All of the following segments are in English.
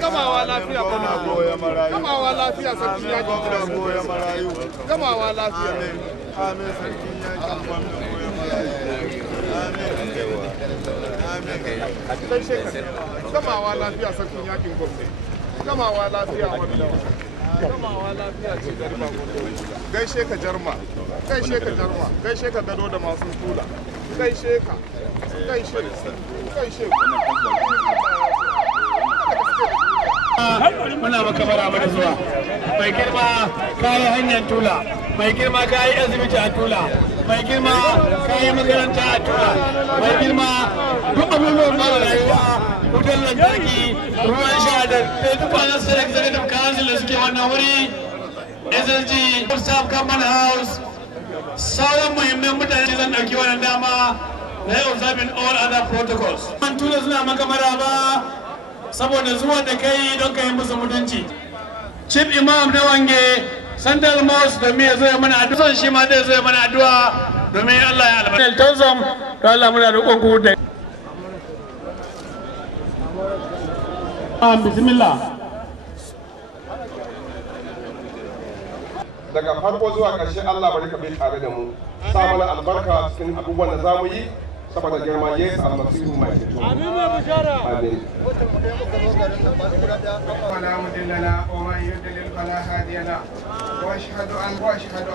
Gamawa lafiya kuna goya marayu. Gamawa lafiya sarki yaki kuna goya marayu. Gamawa lafiya. Amin sarki yaki kuna goya marayu. Gamawa lafiya sarkin yakin Gombe. Gamawa lafiya wannan. Gamawa lafiya ce gari ba Gombe. Gaishe ka Jarma. Gaishe ka Jarma. Gaishe ka Gado da masu Tula. Gaishe ka. Gaishe. Gaishe. Muna maka maraba da zuwa. Mai girma kayi hanyar Tula. Mai girma kayi asibiti a Tula. Mai girma kayi makaranta a Tula. Mai girma duk abubuwan mara rayuwa, wutar lantarki, ruwan sha da duk wani sai executive council da suke wannan wuri, SSG, staff common house, sauran muhimman mutane zan ɗauki wannan dama na yi observing all other protocols. An Tula suna maka maraba saboda zuwa da kai don ka yi musu mutunci. Chief Imam na Wange, Central Mosque domin ya zo ya mana addu'a, shi ma zai zo ya mana addu'a domin Allah ya albarka. Tozom, to Allah muna roƙon ku da. Bismillah. Daga farko zuwa ƙarshe Allah bari ka bi tare da mu. Sa mana albarka cikin abubuwan da za mu yi. saboda girma Yesu almasihu mai ceto. Amin mai bishara. Amin. ولا مضل له ومن يضلل فلا هادي له واشهد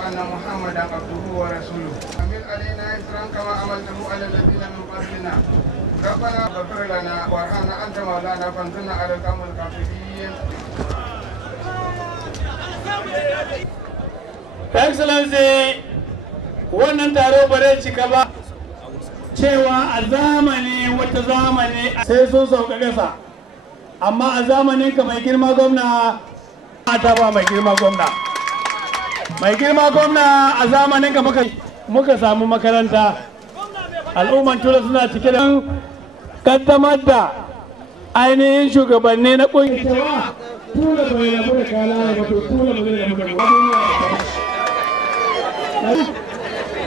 ان محمدا عبده ورسوله. امن علينا اسرا كما عملته على الذين من قبلنا. ربنا اغفر لنا وارحمنا انت مولانا فانصرنا على القوم الكافرين. Excellency, wannan taro ba zai cika ba cewa a zamani wata zamani sai sun sauka ƙasa, amma a zamanin ka mai girma gwamna ta ba mai girma gwamna. Mai girma gwamna a zamanin ka muka samu makaranta, al'umman Tula suna cike da kaddamar da ainihin shugabanni na ƙungiyar Tula bai rabu da kala ba, to Tula ba zai rabu da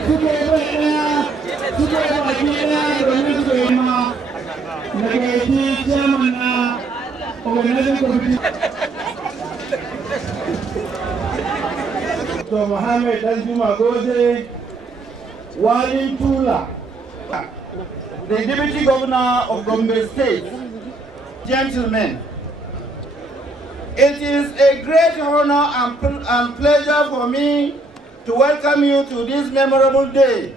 suka yi bai ɗaya suka yi baki ɗaya domin suka yi ma na gaji chairman na organizing committee. To Muhammad Danjuma Goje, Walin Tula, the Deputy Governor of Gombe State. Gentlemen, it is a great honor and pleasure for me to welcome you to this memorable day.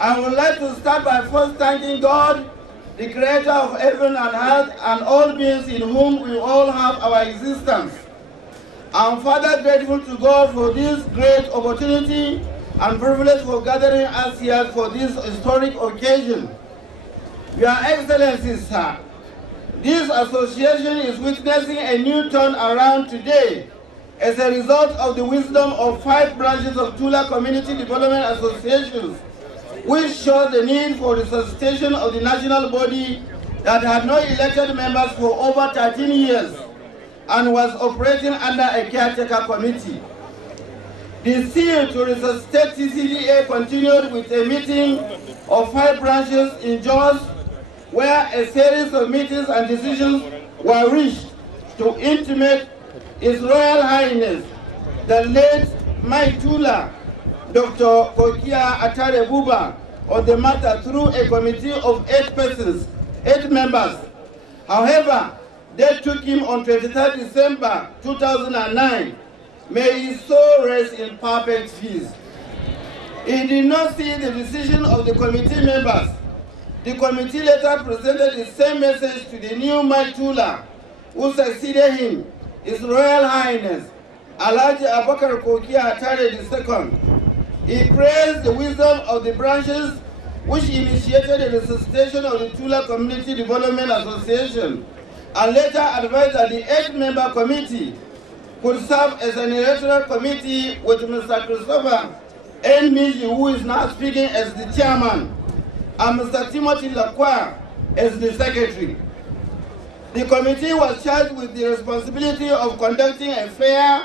I would like to start by first thanking God, the creator of heaven and earth and all beings in whom we all have our existence. I'm further grateful to God for this great opportunity and privilege for gathering us here for this historic occasion. Your Excellencies, sir, this association is witnessing a new turn around today as a result of the wisdom of 5 branches of Tula Community Development Associations, which show the need for resuscitation of the national body that had no elected members for over 13 years and was operating under a caretaker committee. The zeal to resuscitate TCDA continued with a meeting of 5 branches in Jos, where a series of meetings and decisions were reached to intimate His Royal Highness, the late Maiden Tula, Dr. Kokia Atare Buba, on the matter through a committee of 8 members. However, they took him on 23 December 2009. May his soul rest in perfect peace. He did not see the decision of the committee members. The committee later presented the same message to the new Maiden Tula, who succeeded him, His Royal Highness, Alhaji Abubakar Kokia Atare II. He praised the wisdom of the branches which initiated the resuscitation of the Tula Community Development Association, and later advised that the 8-member committee could serve as an electoral committee with Mr. Christopher N. Miji, who is now speaking, as the chairman, and Mr. Timothy Lacroix as the secretary. The committee was charged with the responsibility of conducting a fair,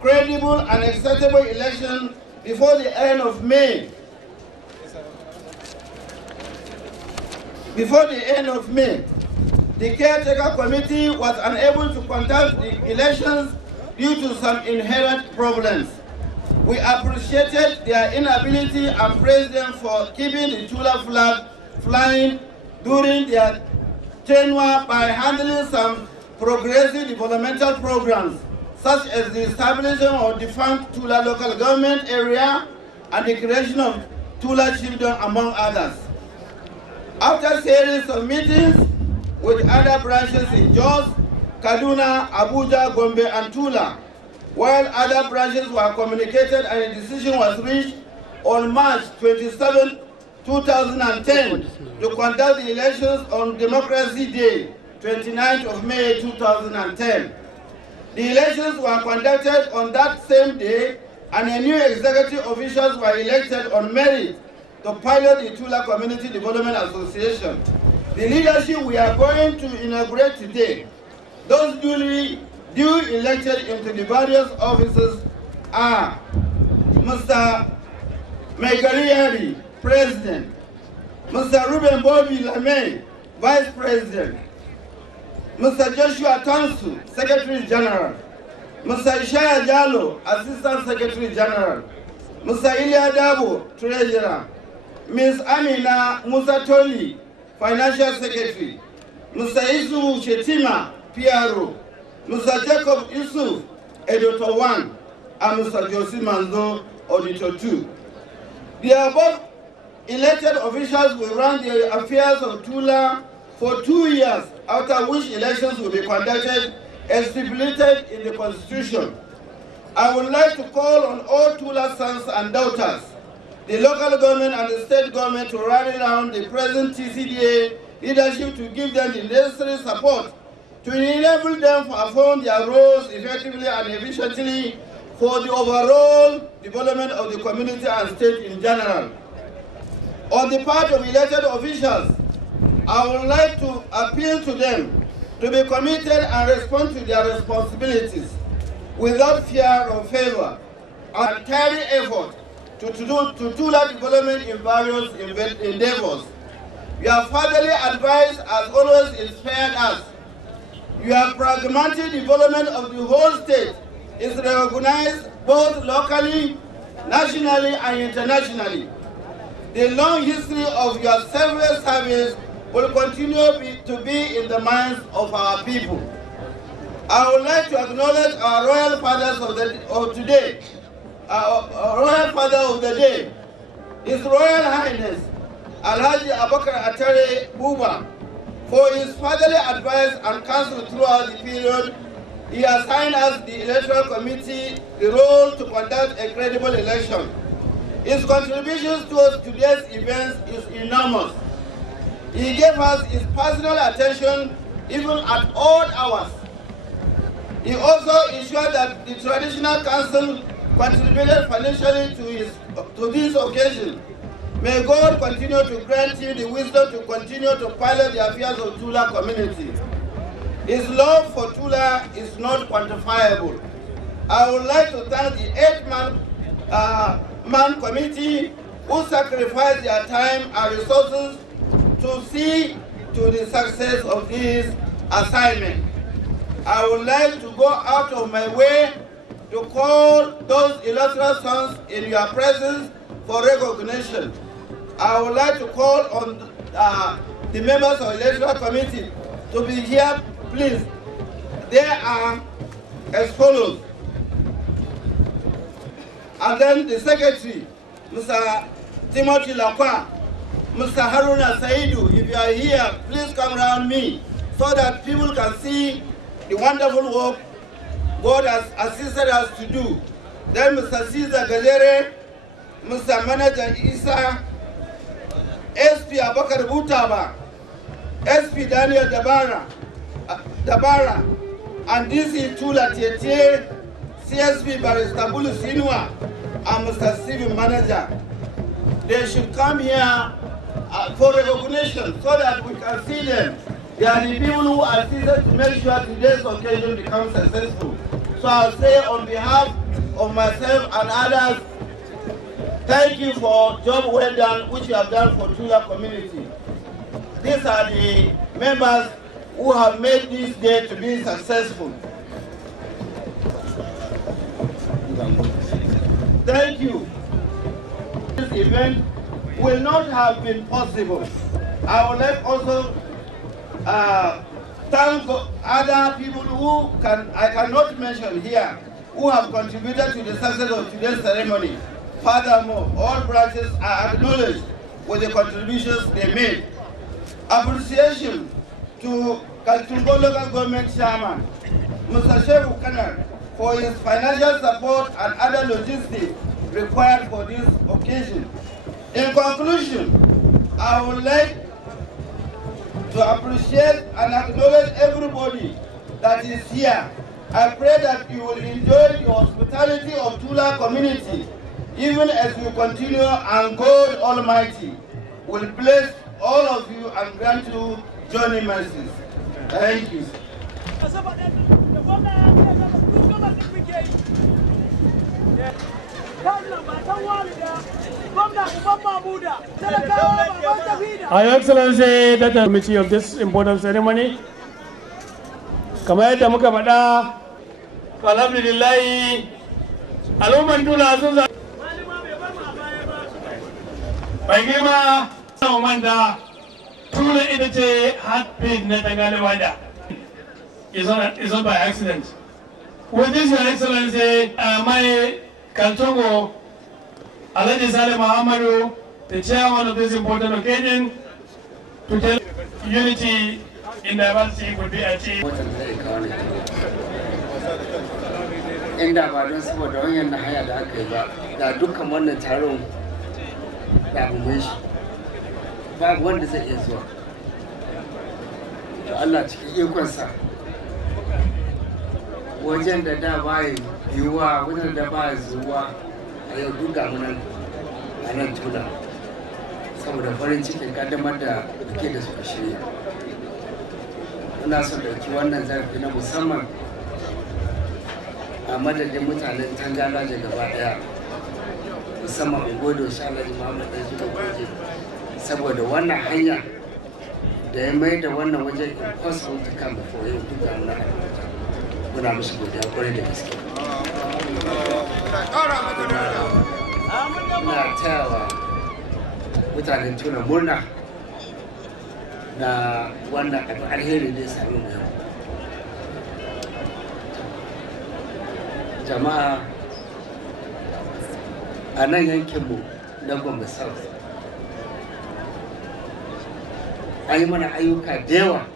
credible, and acceptable election before the end of May. the caretaker committee was unable to conduct the elections due to some inherent problems. We appreciated their inability and praised them for keeping the Tula flag flying during their tenure by handling some progressive developmental programs, such as the establishment of defunct Tula local government area and the creation of Tula children, among others. After a series of meetings with other branches in Jos, Kaduna, Abuja, Gombe, and Tula, while other branches were communicated and a decision was reached on March 27, 2010 to conduct the elections on Democracy Day, 29th of May 2010. The elections were conducted on that same day, and a new executive officials were elected on merit to pilot the Tula Community Development Association. The leadership we are going to inaugurate today, those duly elected into the various offices are Mr. Megariari, President, Mr. Ruben Bobby Lamey, Vice President, Mr. Joshua Tansu, Secretary General, Mr. Ishaya Jalo, Assistant Secretary General, Mr. Ilya Dabo, Treasurer, Ms. Amina Musa Toli, Financial Secretary, Mr. Isu Shetima, PRO, Mr. Jacob Yusuf, Editor 1, and Mr. Josie Manzo, Auditor 2. The above elected officials will run the affairs of Tula for 2 years, after which elections will be conducted as stipulated in the Constitution. I would like to call on all Tula sons and daughters, the local government and the state government, to rally around the present TCDA leadership to give them the necessary support to enable them to perform their roles effectively and efficiently for the overall development of the community and state in general. On the part of elected officials, I would like to appeal to them to be committed and respond to their responsibilities without fear or favor, and carry effort to Tula development in various endeavors. Your fatherly advice has always inspired us. Your pragmatic development of the whole state is recognized both locally, nationally, and internationally. The long history of your selfless service will continue to be in the minds of our people. I would like to acknowledge our royal fathers of today, our royal father of the day, His Royal Highness Alhaji Abubakar Atare Buba, for his fatherly advice and counsel throughout the period. He assigned us, the Electoral Committee, the role to conduct a credible election. His contributions towards today's events is enormous. He gave us his personal attention even at odd hours. He also ensured that the Traditional Council contributed financially to this occasion. May God continue to grant you the wisdom to continue to pilot the affairs of Tula community. His love for Tula is not quantifiable. I would like to thank the 8-man committee who sacrificed their time and resources to see to the success of this assignment. I would like to go out of my way to call those illustrious sons in your presence for recognition. I would like to call on the members of the Electoral Committee to be here, please. They are as follows. And then the Secretary, Mr. Timothy Lakwa, Mr. Haruna Saidu, if you are here, please come around me so that people can see the wonderful work God has assisted us to do. Then Mr. Caesar Galere, Mr. Manager Isa, SP Abakar Butaba, SP Daniel Dabara, and DC Tula Tietie, CSP Barista Bulu Sinua, and Mr. Civil Manager. They should come here for recognition so that we can see them. They are the people who assisted to make sure today's occasion becomes successful. So I'll say on behalf of myself and others, thank you for job well done, which you have done for Tula community. These are the members who have made this day to be successful. Thank you. This event will not have been possible. I would like also thank other people who I cannot mention here, who have contributed to the success of today's ceremony. Furthermore, all branches are acknowledged with the contributions they made. Appreciation to Cutural local government chairman, Mr. Shehu Kanar, for his financial support and other logistics required for this occasion. In conclusion, I would like to appreciate and acknowledge everybody that is here. I pray that you will enjoy the hospitality of Tula community, even as you continue, and God Almighty will bless all of you and grant you journey mercies. Thank you. Your Excellency, the committee of this important ceremony, kamar yadda muka faɗa, alhamdulillah, al'umman Tula sun za bai girma sauman da Tula ita ce heartbeat na Tangale. It's not by accident. With this, Your Excellency, my Kaltongo, Alhaji Saleh Muhammadu, the chairman of this important occasion, to tell unity in diversity could be achieved. Inda ba don saboda wannan haya da aka yi ba, da dukkan wannan taron da mu shi babu wanda zai iya zuwa. To Allah cikin ikonsa wajen da ba yiwuwa, wajen da ba zuwa a yau duk ga munan a nan Tula saboda farin cikin kaddamar da duke da suka shirya. Muna son dauki wannan zarafi na musamman a madadin mutanen Tangalaje gaba daya, musamman a gode wa Alhaji Muhammad Goje saboda wannan hanya da ya mai da wannan wajen impossible to come before yau duk ga muna muna musu godiya kwarai da gaske. Ina tayawa mutanen Tula murna na wannan abin alheri da ya sami mu yau. Jama'a a nan yankinmu na Gombe South an yi mana ayyuka da yawa,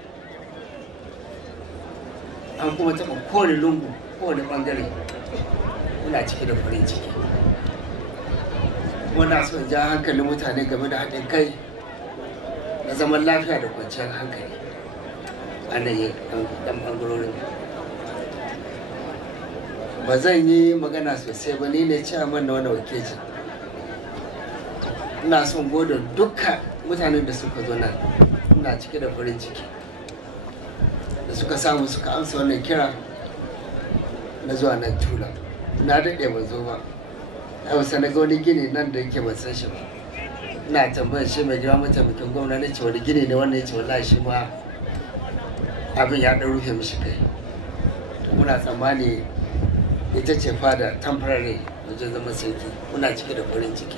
an kuma taɓa kowane lungu kowane ɓangare. Muna cike da farin ciki. Muna so ja hankalin mutane game da haɗin kai na zaman lafiya da kwanciyar hankali a nan ɗan ɓangarorin. Ba zan yi magana sosai ba, ni ne chairman na wani wakilci. Ina son gode dukkan mutanen da suka zo nan. Ina cike da farin ciki da suka samu suka amsa wannan kira na zuwa nan Tula. Na daɗe ban zo ba, a wasa na ga wani gini nan da yake ban san shi ba. Ina tambayar shi mai girma mataimakin gwamna na ce wani gini ne wannan, ya ce wallahi shi ma abin ya ɗan rufe mishi kai. To muna tsammani ita ce fada temporary wajen zama sarki. Muna cike da farin ciki.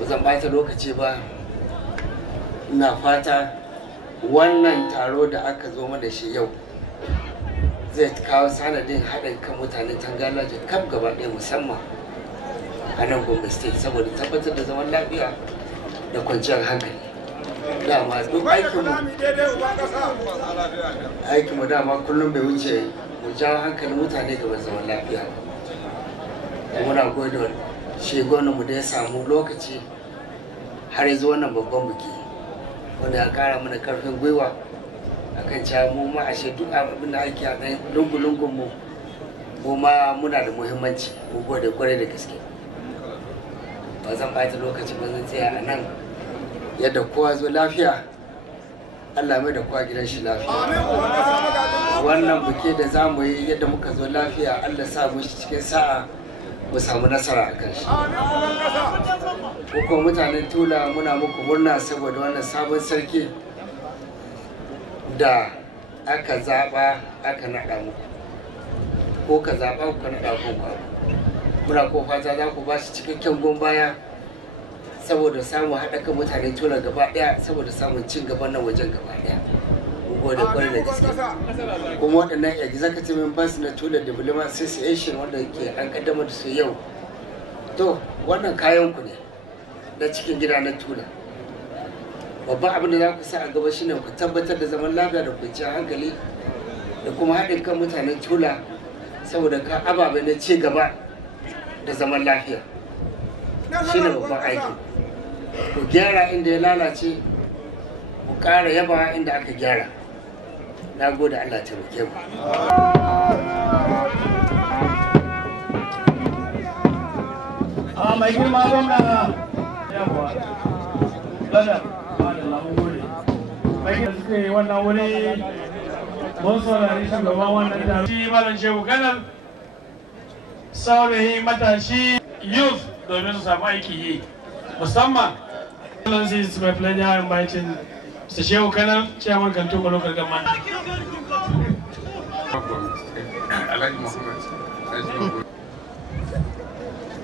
Ba zan ɓata lokaci ba, ina fata wannan taro da aka zo mana shi yau zai kawo sanadin haɗin kan mutanen Tangalaje kaf gaba ɗaya, musamman a nan Gombe State, saboda tabbatar da zaman lafiya da kwanciyar hankali. Dama duk aikinmu dama kullum bai wuce mu jawo hankalin mutane gaban zaman lafiya. Muna gode shi gwamnanmu da ya samu lokaci har yanzu wannan babban biki, wanda ya kara mana karfin gwiwa akan cewa mu ma ashe duk abin da ake a nan lungu-lungun mu ma muna da muhimmanci. Mu gode kwarai da gaske. Ba zan ɓata lokaci ba, zan tsaya a nan. Yadda kowa zo lafiya, Allah mai da kowa gidan shi lafiya. Wannan buke da za mu yi yadda muka zo lafiya, Allah sa mu shi cikin sa'a mu samu nasara a kan shi. Ko mutanen Tula muna muku murna saboda wannan sabon sarki da aka zaɓa aka naɗa muku ko ka zaɓa ku naɗa ku muna ko fata za ku ba shi cikakken goyon baya saboda samun haɗa kan mutane Tula gaba ɗaya saboda samun cin gaban nan wajen gaba ɗaya. Gode kwarai da gaske. Kuma waɗannan executive members na Tula Development Association wanda ke an kaddamar da su yau, to wannan kayan ku ne na cikin gida na Tula. Babban abin da za ku sa a gaba shine ku tabbatar da zaman lafiya da kwanciyar hankali da kuma haɗin kan mutanen Tula saboda ka ababe na ci gaba da zaman lafiya shine babban aiki. Ku gyara inda ya lalace, ku ƙara yaba inda aka gyara. Na gode, Allah ta taimake mu. Mai girma gwamna yawa lada da gode. Mai girma suka yi wannan wuri mun saurari shugaban wannan taro. Shi Malam Shehu Kanar saurayi matashi youth domin su samu aiki yi musamman. It's my pleasure inviting Mr. Shehu Kanar, Chairman Kantungo Local Government.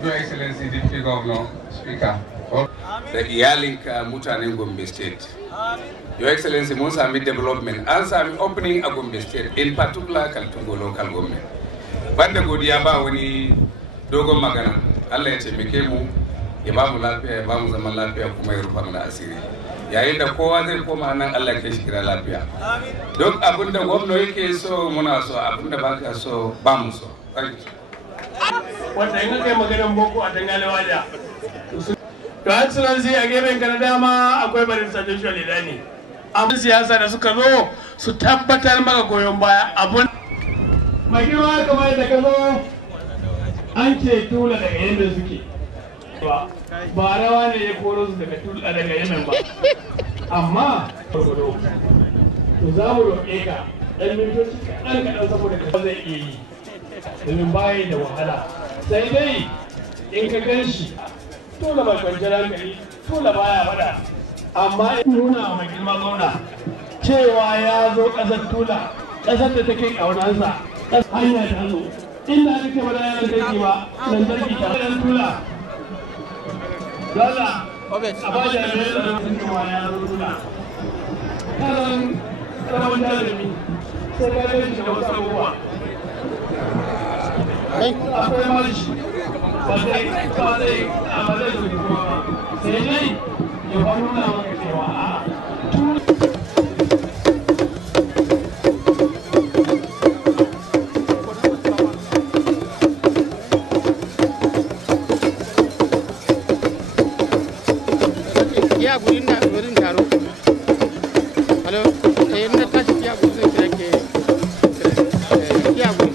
Your Excellency Deputy Governor, Speaker, da iyalinka mutanen Gombe State. Your Excellency, mun sami development, an sami opening a Gombe State, in particular Kaltungo Local Government. Banda godiya ba wani dogon magana, Allah ya taimake mu, ya ba mu lafiya, ya ba mu zaman lafiya kuma ya rufa mana asiri. Yayin da kowa zai koma nan Allah ya shi gida lafiya. Duk abin da gwamna yake so muna so, abin da ba ka so ba mu so. Wanda in kai maganar boko a Tangalewa da. To Excellency a gefen ka na dama akwai Barista Joshua Ledani. Abin siyasa da suka zo su tabbatar maka goyon baya abun. Mai girma kamar da ka zo an ce Tula daga yadda suke. Ba rawa ne ya koro su daga Tula daga Yemen ba. Amma farfado. To za mu roƙe ka ɗan mintoci kaɗan saboda ka zai iya yi. Domin bayi da wahala. Sai dai in ka gan shi Tula bai kwanciyar hankali, Tula baya faɗa. Amma in nuna mai girma gwamna cewa ya zo ƙasar Tula, ƙasar da take ƙaunansa, hanya ta zo. Inda ake ba da lantarki ba, lantarki ta ɗan Tula. Dole a ba jami'ai da sun cewa ya zo Tula. Kanan rabon jarumi sai ka gan shi da wasu abubuwa. Akwai marshi ba zai zuwa ba sai dai ya ba nuna maka cewa a ya gurin da wurin taro halo sai na tashi ya gurin kira ke ya gurin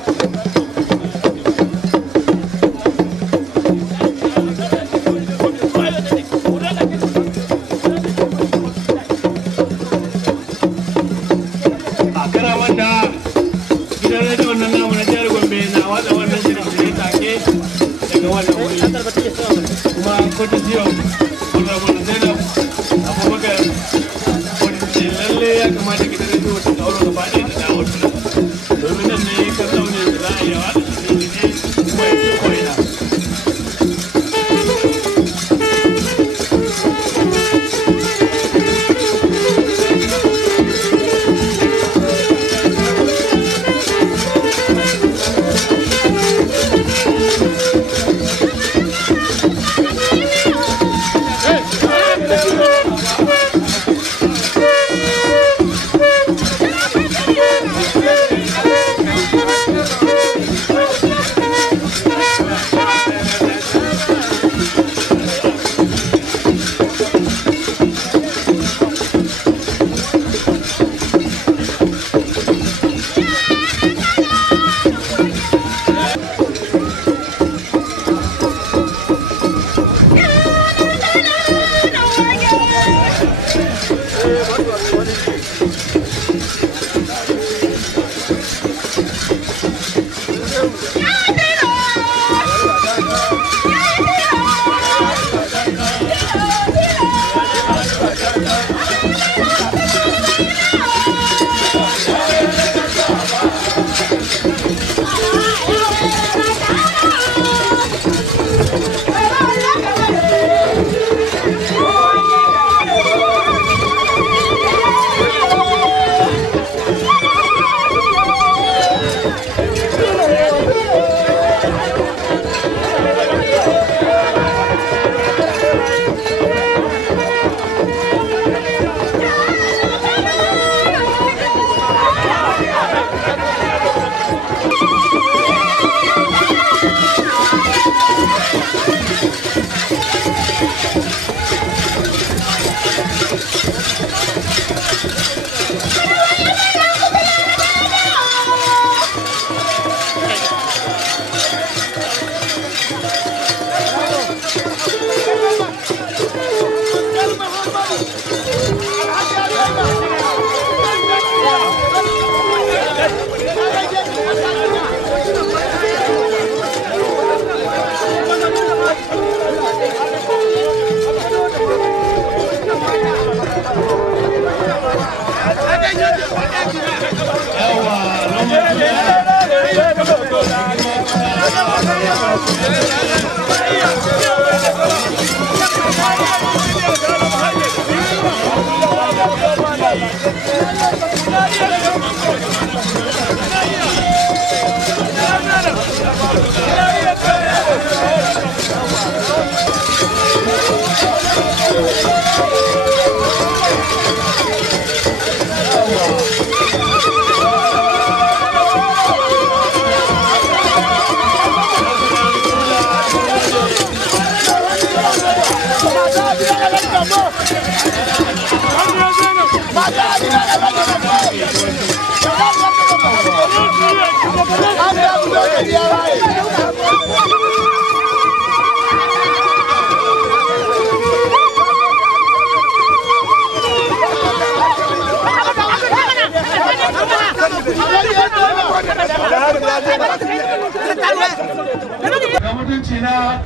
Ga mutunci na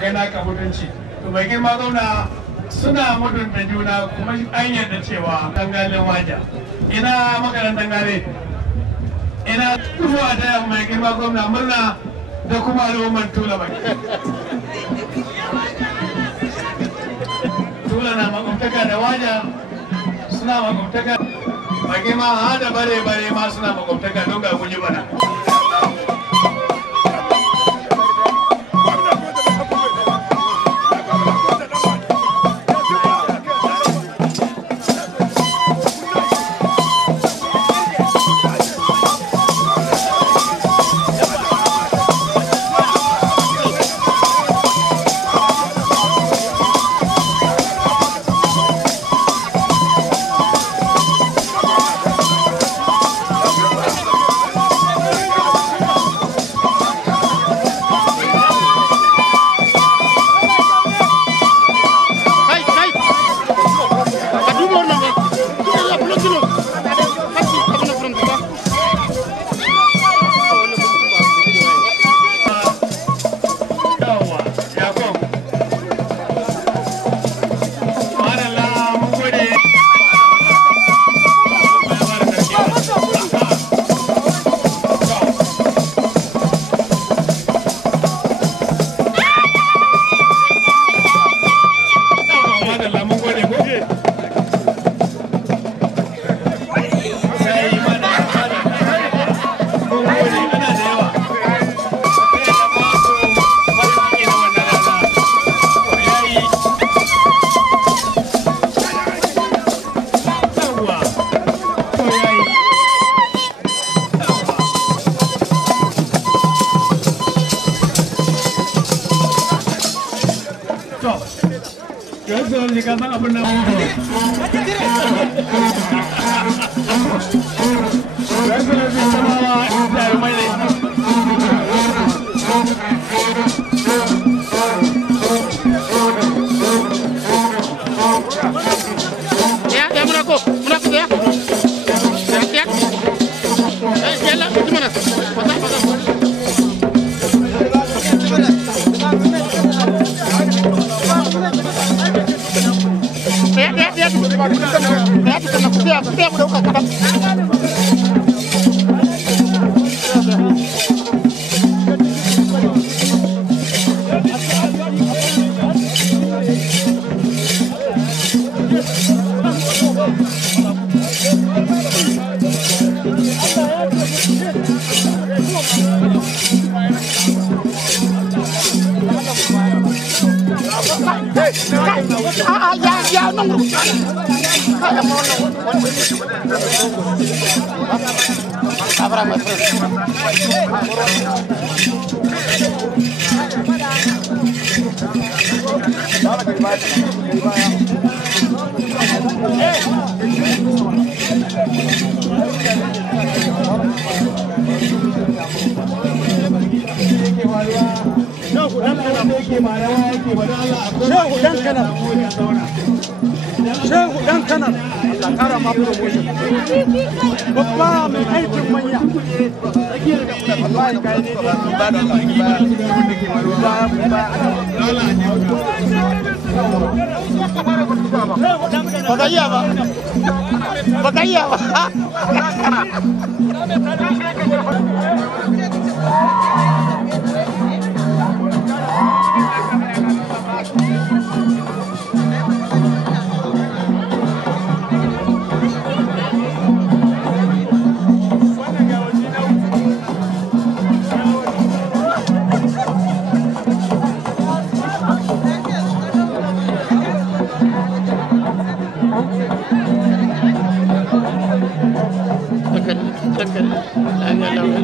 gana ka mutunci to mai girma zauna suna mutunta juna kuma an yarda cewa dangalin waja ina maganar dangale ina zuwa da mai girma gwamna murna da kuma al'ummar Tula baki Tula na makwabtaka da waja suna makwabtaka mai girma hada bare ma suna makwabtaka don ga guji bana Shehu dan kanan Allah kara ma promotion babba mai aikin manya wallahi kai ne ba da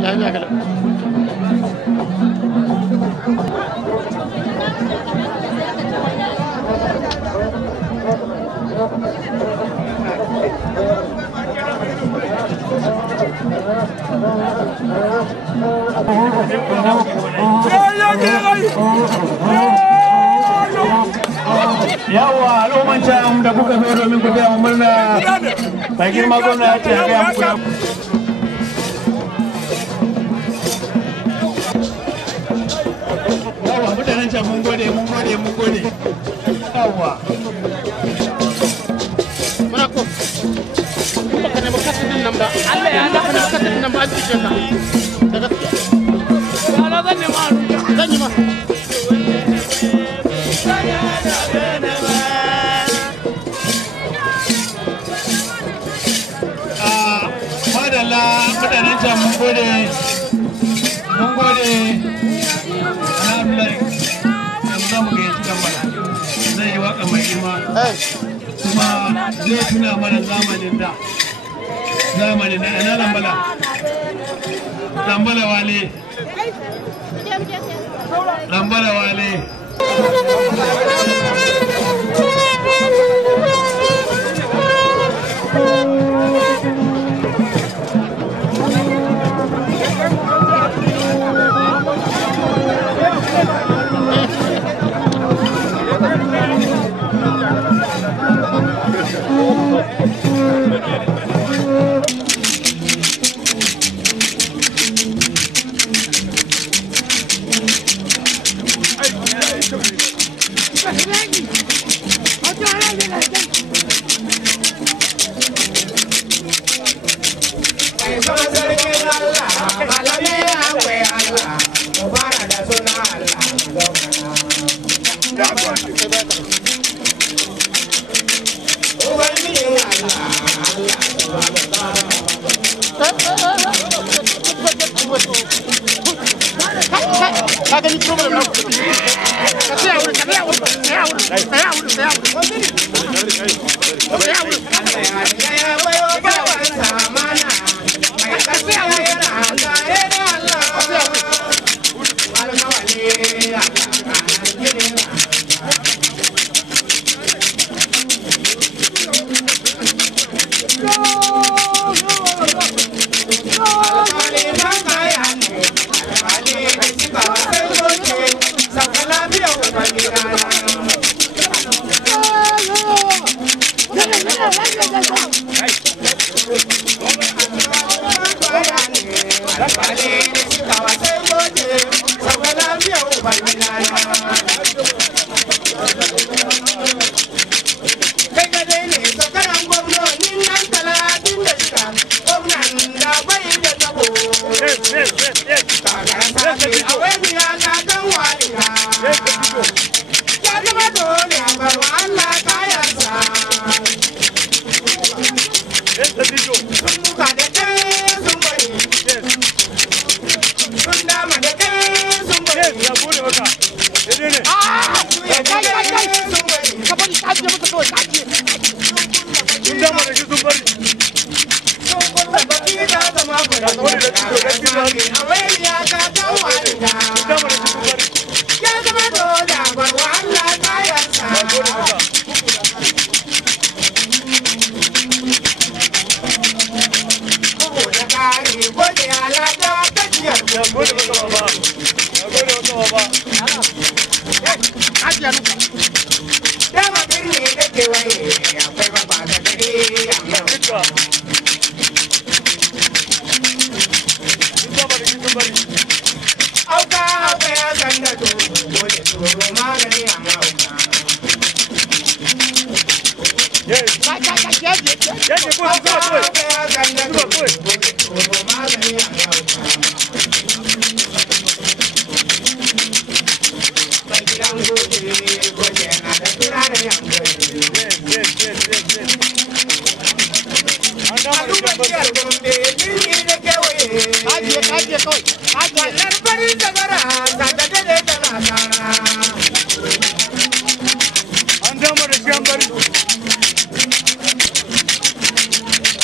Lafiya kalau. yawa al'umman can da kuka zo domin ku taya murna mai girma gwamna ya ce ya gaya muku yawa mutanen can mun gode yawa muna ko baka nemi kasidin nan ba Allah ya hada kana kasidin nan ba an cije ka da gaskiya ala zan yi ma madalla mutanen can mun gode alhamdulillah yanzu za mu gayyaci kammala zai yi waka mai girma kuma zai tuna mana zamanin da ana lambala wale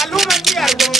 Alumni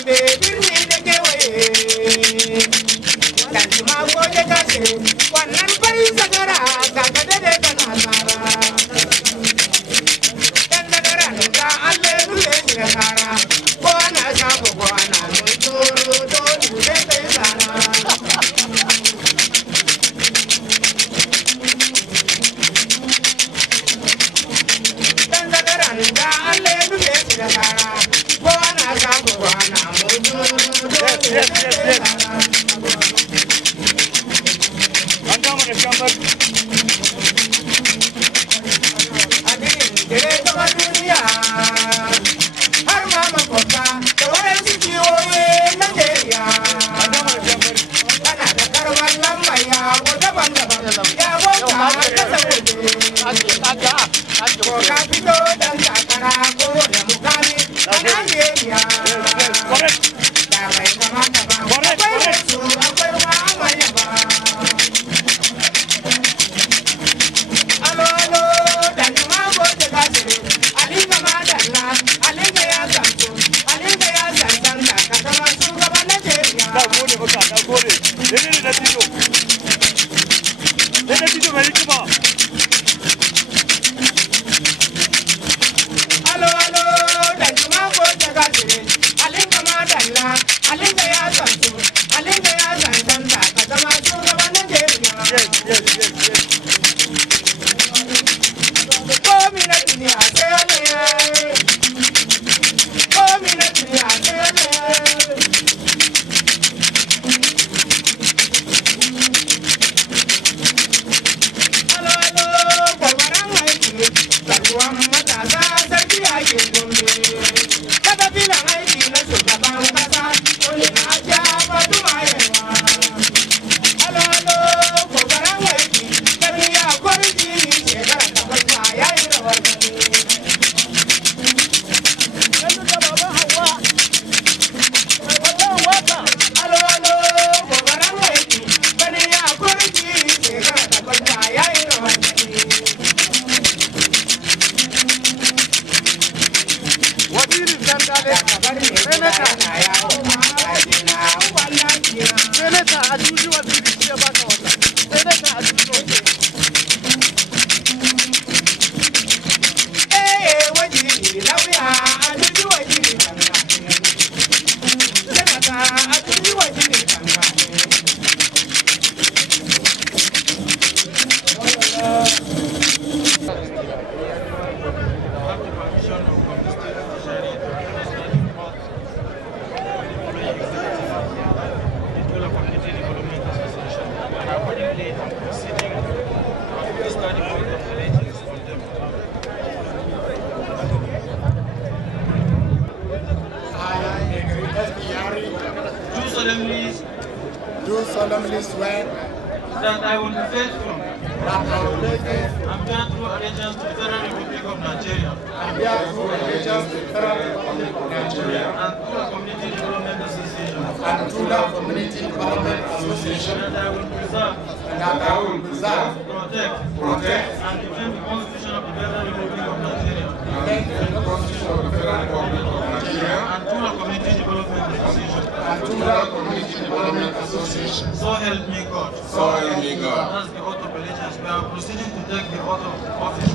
Do solemnly swear that I will be faithful and bear true allegiance to the Federal Republic of Nigeria and bear true allegiance to the Federal Republic of Nigeria and Tula Community Development Association, and Tula Community Development Association, that I will preserve, protect, and defend the Constitution of the Federal Republic of Nigeria defend the Constitution of the Federal Republic of Nigeria and Tula Community Development Association. and Tula Community Development Association. So help me God. So help me God. That's the oath of allegiance. We are proceeding to take the oath of office.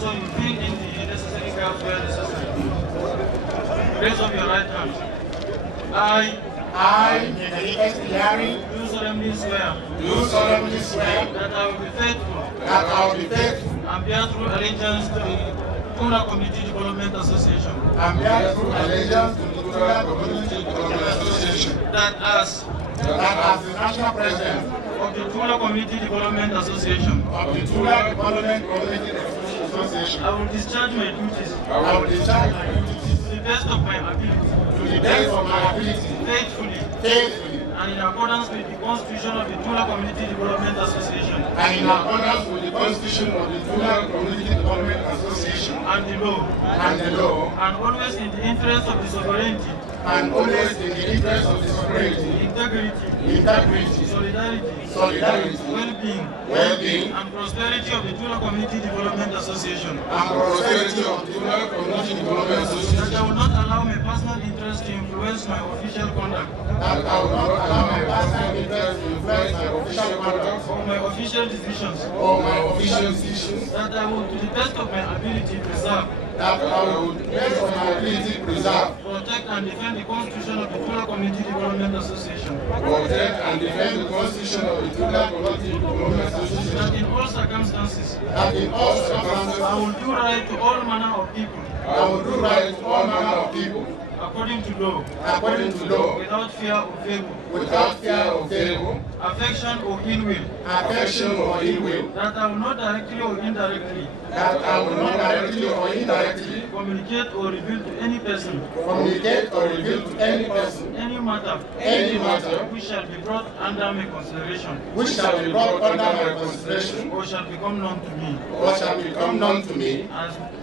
So you fill in the necessary gaps where necessary. Raise up your right hand. I, Nenerikas Tiari, Do solemnly swear do solemnly swear that I will be faithful that I will be faithful and bear true allegiance to the Tula Community Development Association. and bear true allegiance to the Tula Community Development Association, That as the national president of the Tula Community Development Association, of the Tula Development Community Association, I will discharge my duties I will discharge my duties to the best of my ability, to the best of my ability, faithfully, faithfully, and in accordance with the Constitution of the Tula Community Development Association and in accordance with the Constitution of the Tula Community Development Association and the law, and always in the interest of the sovereignty, and always in the interest of the sovereignty, integrity, solidarity, well-being, and prosperity of the Tula Community Development Association. and prosperity of the Tula Community Development Association, That I will not allow my personal interest to influence my official conduct that I will not allow my personal interest to influence my official conduct or my official decisions. or my official decisions, That I will, to the best of my ability, preserve, that I will, based on my ability, preserve, protect and defend the Constitution of the Tula Community Development Association. Protect and defend the Constitution of the Tula Community Development Association. That in all circumstances, That in all circumstances, I will do right to all manner of people. I will do right to all manner of people. According to law. According to law. Without fear or favor. Without fear or favor. Affection or ill will. Affection or ill will. That I will not directly or indirectly. That I will not directly or indirectly. Communicate or reveal to any person. Communicate or reveal to any person. Any matter. Any matter. Which shall be brought under my consideration. Which shall be brought under my consideration. Or shall become known to me. Or shall become known to me.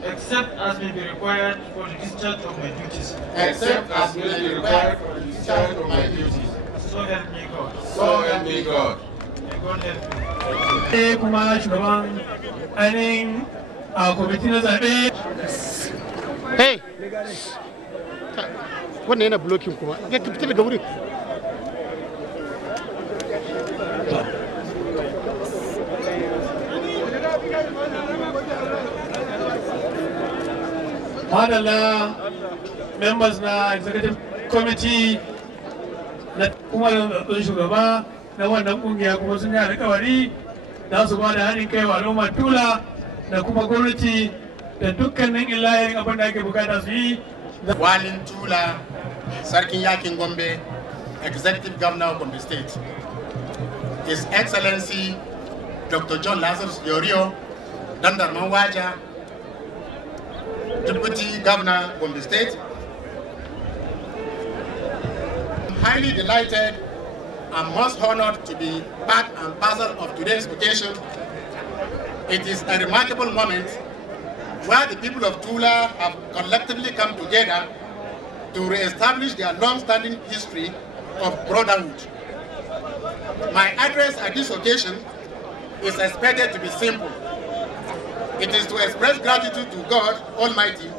Except as may be required for the discharge of my duties. Except as may be required for the discharge of my duties. So help me God. So help me God. May God help me. Kuma shugaban ainihin a kwamiti na zaɓe. Hey! Wannan yana blocking kuma. Ya fita daga wurin. Madalla members na executive committee na kuma zaɓen shugaba na wannan kungiya kuma sun yi alƙawari za su ba da haɗin kai wa al'ummar Tula da kuma gwamnati da dukkanin illahirin abin da ake bukata su yi. Walin Tula, Sarkin Yakin Gombe, Executive Governor of Gombe State. His Excellency Dr. John Lazarus Yorio, Dandar Manwaja, Deputy Governor of Gombe State. I'm highly delighted and most honored to be part and parcel of today's occasion. It is a remarkable moment where the people of Tula have collectively come together to re-establish their long-standing history of brotherhood. My address at this occasion is expected to be simple. It is to express gratitude to God Almighty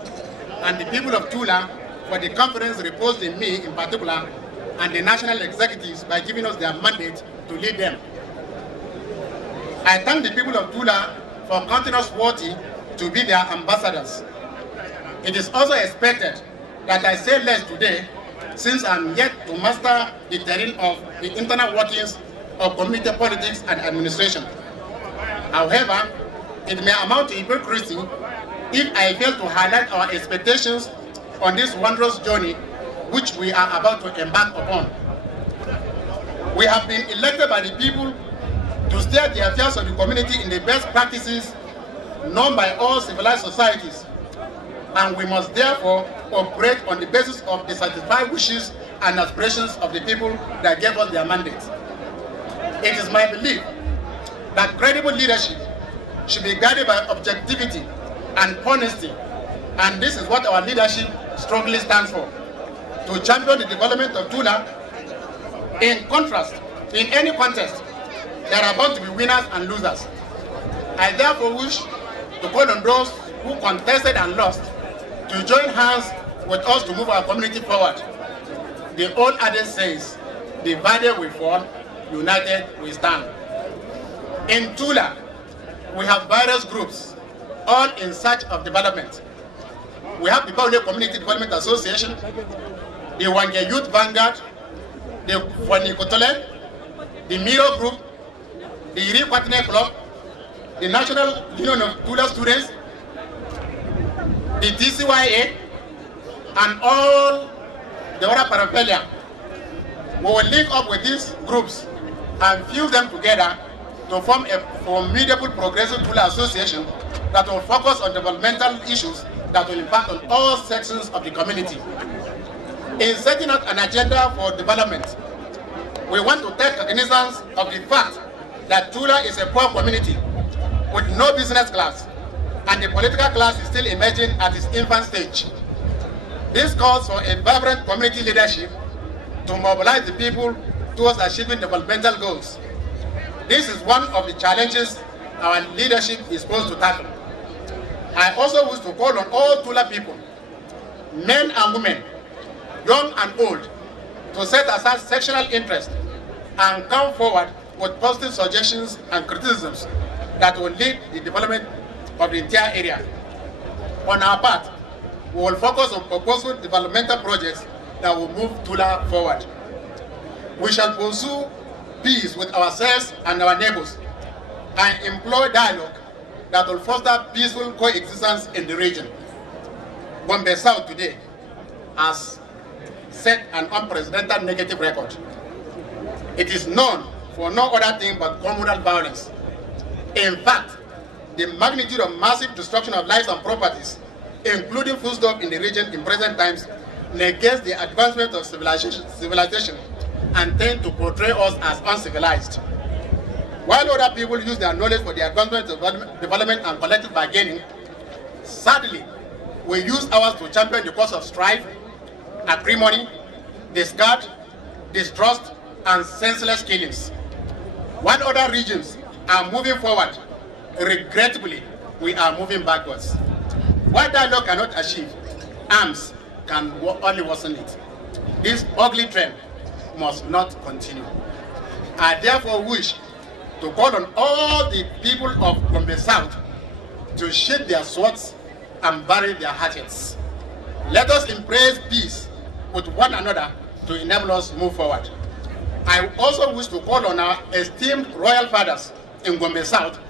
and the people of Tula for the confidence reposed in me in particular and the national executives by giving us their mandate to lead them. I thank the people of Tula for counting us worthy to be their ambassadors. It is also expected that I say less today since I'm yet to master the terrain of the internal workings of community politics and administration. However, it may amount to hypocrisy if I fail to highlight our expectations on this wondrous journey which we are about to embark upon. We have been elected by the people to steer the affairs of the community in the best practices known by all civilized societies, and we must therefore operate on the basis of the satisfied wishes and aspirations of the people that gave us their mandate. It is my belief that credible leadership should be guided by objectivity and honesty, and this is what our leadership strongly stands for, to champion the development of Tula. In contrast, in any contest, there are bound to be winners and losers. I therefore wish to call on those who contested and lost to join hands with us to move our community forward. The old adage says, divided we fall, united we stand. In Tula, we have various groups, all in search of development. We have the Gombe Community Development Association, the Wange Youth Vanguard, the Cutural, the Miro Group, the Iri Kwatine Club, the National Union of Tula Students, the TCYA, and all the other paraphernalia. We will link up with these groups and fuse them together to form a formidable progressive Tula association that will focus on developmental issues that will impact on all sections of the community. In setting out an agenda for development, we want to take cognizance of the fact that Tula is a poor community with no business class, and the political class is still emerging at its infant stage. This calls for a vibrant community leadership to mobilize the people towards achieving developmental goals. This is one of the challenges our leadership is supposed to tackle. I also wish to call on all Tula people, men and women, young and old, to set aside sectional interest and come forward with positive suggestions and criticisms that will lead the development of the entire area. On our part, we will focus on purposeful developmental projects that will move Tula forward. We shall pursue peace with ourselves and our neighbors and employ dialogue that will foster peaceful coexistence in the region. Gombe South today has set an unprecedented negative record. It is known for no other thing but communal violence. In fact, the magnitude of massive destruction of lives and properties, including foodstuff in the region in present times, negates the advancement of civilization and tend to portray us as uncivilized. While other people use their knowledge for the advancement of development and collective bargaining, sadly, we use ours to champion the cause of strife, acrimony, discard, distrust, and senseless killings. While other regions are moving forward, regrettably, we are moving backwards. What dialogue cannot achieve, arms can only worsen it. This ugly trend must not continue. I therefore wish to call on all the people of Gombe South to sheath their swords and bury their hatchets. Let us embrace peace with one another to enable us to move forward. I also wish to call on our esteemed royal fathers in Gombe South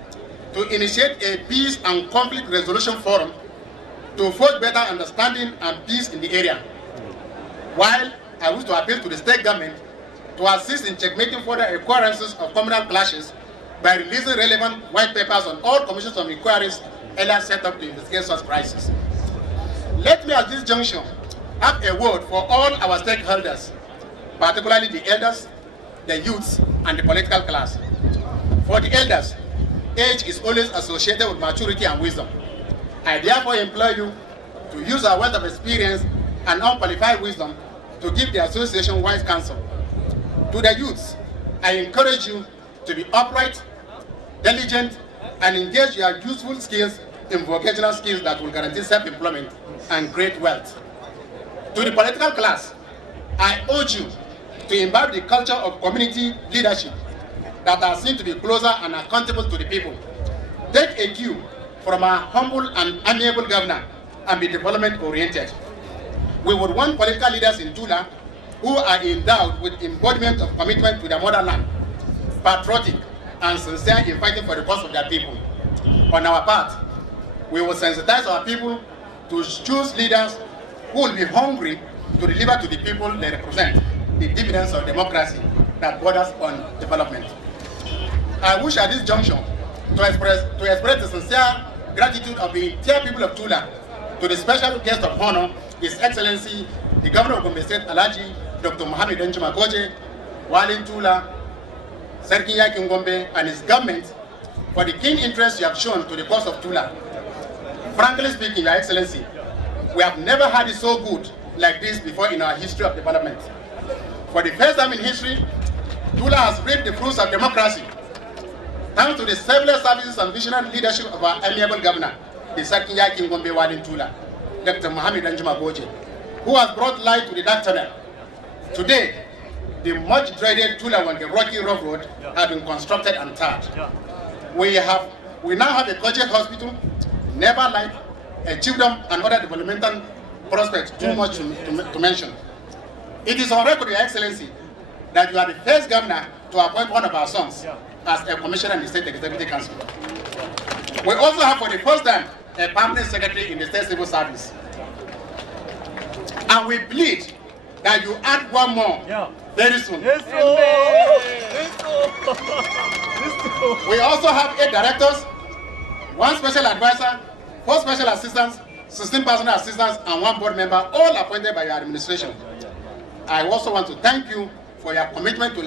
to initiate a peace and conflict resolution forum to forge better understanding and peace in the area. While I wish to appeal to the state government to assist in checkmating further occurrences of communal clashes by releasing relevant white papers on all commissions of inquiries earlier set up to investigate such crises. Let me at this junction have a word for all our stakeholders, particularly the elders, the youths, and the political class. For the elders, age is always associated with maturity and wisdom. I therefore implore you to use our wealth of experience and unqualified wisdom to give the association wise counsel. To the youths, I encourage you to be upright, diligent, and engage your useful skills in vocational skills that will guarantee self-employment and great wealth. To the political class, I urge you to imbibe the culture of community leadership that are seen to be closer and accountable to the people. Take a cue from our humble and amiable governor and be development-oriented. We would want political leaders in Tula who are endowed with embodiment of commitment to their motherland, patriotic, and sincere in fighting for the cause of their people. On our part, we will sensitize our people to choose leaders who will be hungry to deliver to the people they represent the dividends of democracy that borders on development. I wish at this junction to express the sincere gratitude of the entire people of Tula to the special guest of honor, His Excellency, the Governor of Gombe State, Alhaji Dr. Maiden Walin Tula, Serkin Yakin Gombe, and his government for the keen interest you have shown to the cause of Tula. Frankly speaking, Your Excellency, we have never had it so good like this before in our history of development. For the first time in history, Tula has reaped the fruits of democracy, thanks to the selfless services and visionary leadership of our amiable governor, the Serkin Yakin Gombe Walin Tula, Dr. Maiden who has brought light to the dark tunnel. Today, the much dreaded Tula on the rocky rough road has been constructed and tarred. We now have a Kojic hospital, never light, a chiefdom, and other developmental prospects too much to mention. It is on record, Your Excellency, that you are the first governor to appoint one of our sons as a commissioner in the State Executive Council. We also have for the first time a permanent secretary in the State Civil Service. And we plead that you add one more very soon. We also have 8 directors, 1 special advisor, 4 special assistants, 16 personal assistants, and 1 board member, all appointed by your administration. I also want to thank you for your commitment to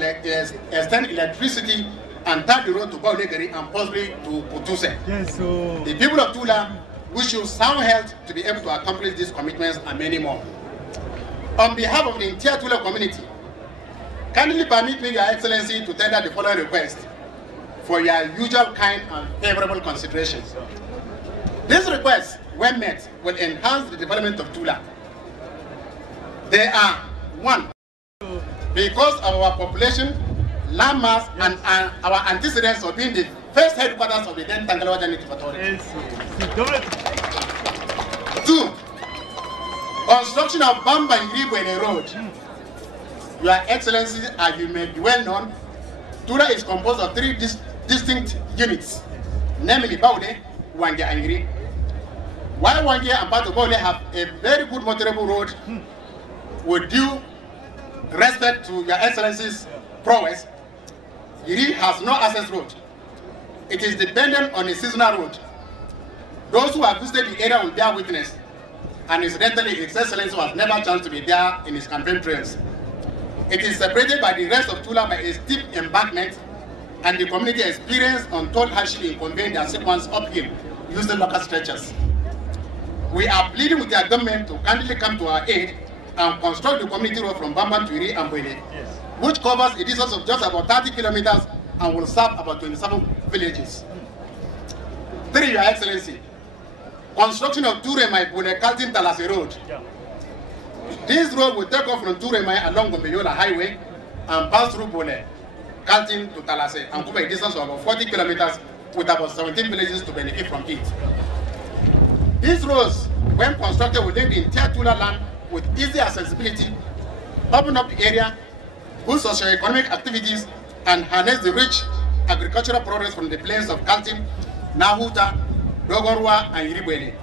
extend electricity and tap the road to Baulegari and possibly to Putuse. The people of Tula wish you sound health to be able to accomplish these commitments and many more. On behalf of the entire Tula community, kindly permit me, Your Excellency, to tender the following request for your usual kind and favorable considerations. These requests, when met, will enhance the development of Tula. They are: 1, because of our population, land mass, and our antecedents of being the first headquarters of the then Tangalawa Native Authority. Construction of Bamba-Ngiri-Bwene Road. Your Excellency, as you may be well known, Tula is composed of 3 distinct units, namely Baude, Wange, and Ngiri. While Wange and part of Baude have a very good motorable road, with due respect to Your Excellency's prowess, Ngiri has no access road. It is dependent on a seasonal road. Those who have visited the area will bear witness, and incidentally, His Excellency was never chanced to be there in his campaign trails. It is separated by the rest of Tula by a steep embankment, and the community experienced untold hardship in conveying their sequence uphill using local stretchers. We are pleading with their government to kindly come to our aid and construct the community road from Bamban to Iri and Bwene, which covers a distance of just about 30 kilometers and will serve about 27 villages. 3, Your Excellency, construction of Turemai-Bune-Kaltin-Talase Road. This road will take off from Turemai along Gombe-Yola Highway and pass through Bune, Kaltin to Talase, and cover a distance of about 40 kilometers with about 17 villages to benefit from it. These roads, when constructed, will link the entire Tula land with easy accessibility, open up the area, boost socio-economic activities, and harness the rich agricultural products from the plains of Kaltin, Nahuta, Dogorwa, and Iribwele.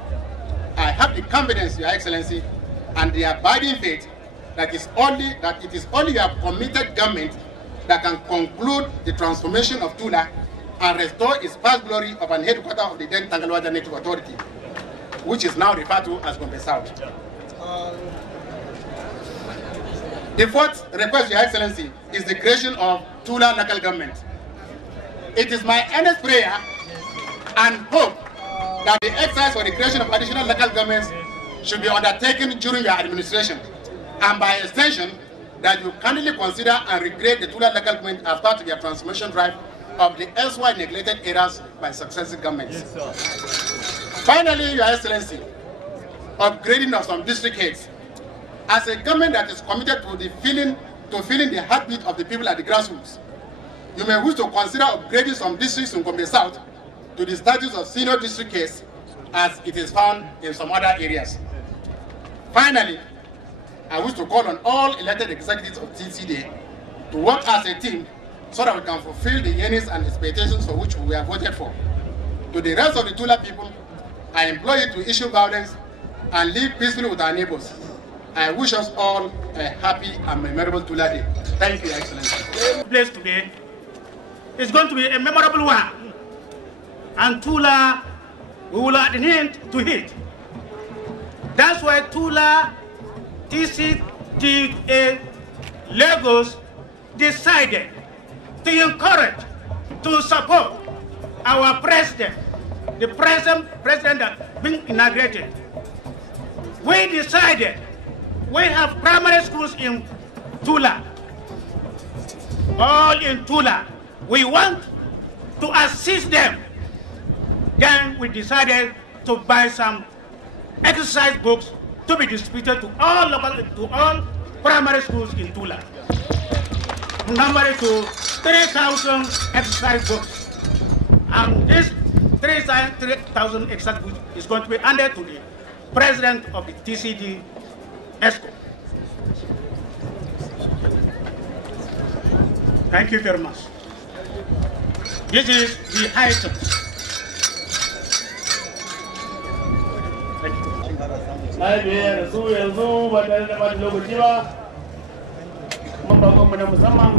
I have the confidence, Your Excellency, and the abiding faith that it is only your committed government that can conclude the transformation of Tula and restore its past glory of an headquarters of the then Tangalwaja Native Authority, which is now referred to as Gombe South. The 4th request, Your Excellency, is the creation of Tula local government. It is my earnest prayer and hope that the exercise for the creation of additional local governments should be undertaken during your administration, and by extension, that you kindly consider and recreate the Tula local government as part of your transformation drive of the elsewhere neglected areas by successive governments. Yes, finally, Your Excellency, upgrading of some district heads. As a government that is committed to feeling the heartbeat of the people at the grassroots, you may wish to consider upgrading some districts in Gombe South to the status of senior district heads as it is found in some other areas. Finally, I wish to call on all elected executives of TCD to work as a team so that we can fulfill the yearnings and expectations for which we have voted for. To the rest of the Tula people, I implore you to issue violence and live peacefully with our neighbors. I wish us all a happy and memorable Tula Day. Thank you, Your Excellency. The place today is going to be a memorable one. And Tula, we will adhere to it. That's why Tula TCTA Lagos decided to encourage, to support our president, the present president that been inaugurated. We decided we have primary schools in Tula, all in Tula. We want to assist them. Then we decided to buy some exercise books to be distributed to all primary schools in Tula. Number to 3,000 exercise books. And this 3,000 exercise books is going to be handed to the president of the TCD ESCO. Thank you very much. This is the item. Na biya da su yanzu ba tare da bata lokaci ba, mun ba gwamna na musamman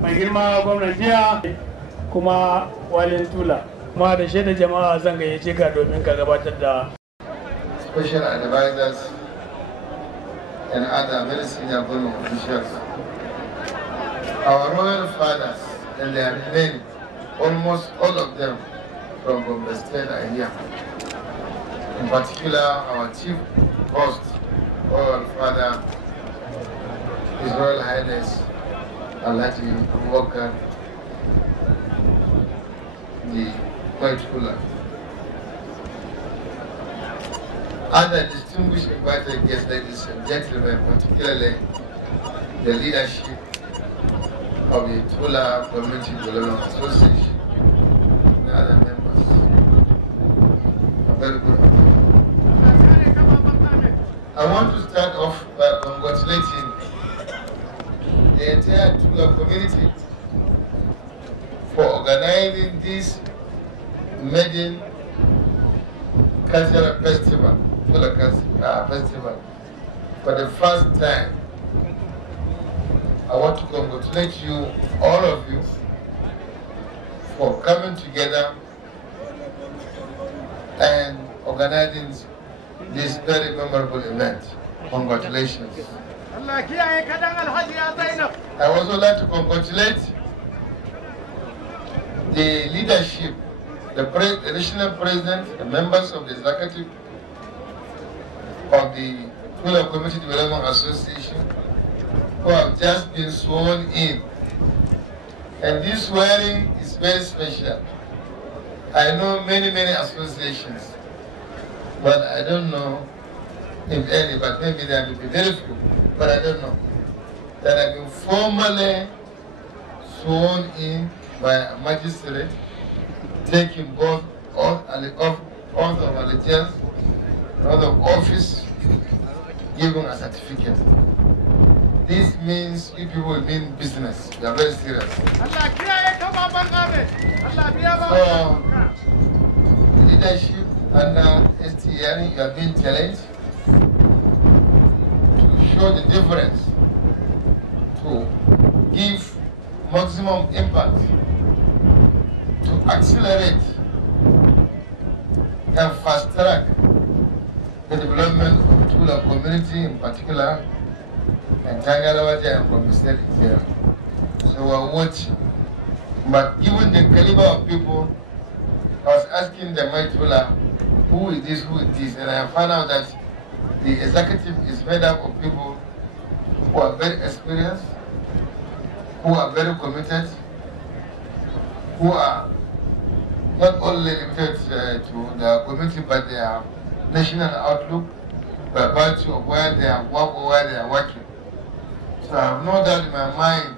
mai girma gwamnan jiya kuma walin Tula. Kuma da shaidar jama'a zan gayyace ka domin ka gabatar da special advisors and other very senior government officials. Our royal fathers and their men, almost all of them from Gombe State are here. In particular, our chief host, royal father, His Royal Highness Alhaji Abubakar, the Tula. Other distinguished invited guests, ladies and gentlemen, particularly the leadership of the Tula Community Development Association and other members. A very good afternoon. I want to start off by congratulating the entire Tula community for organizing this Maiden cultural festival, Tula festival, for the first time. I want to congratulate you, all of you, for coming together and organizing this very memorable event. Congratulations. I also like to congratulate the leadership, the national president, the members of the executive of the Tula Community Development Association, who have just been sworn in. And this swearing is very special. I know many associations, but I don't know if any, but maybe there will be very few, but I don't know, that have been formally sworn in by a magistrate, taking both oath of allegiance, oath of office, giving a certificate. This means you people mean business. You are very serious. So, the leadership under STN, you are being challenged to show the difference, to give maximum impact, to accelerate and fast track the development of the Tula community in particular, and Tangalawaja and Gombe State here. So we're watching. But given the caliber of people, I was asking the Tula, who is this, and I found out that the executive is made up of people who are very experienced, who are very committed, who are not only limited to the community, but their national outlook by virtue of where they are working. So I have no doubt in my mind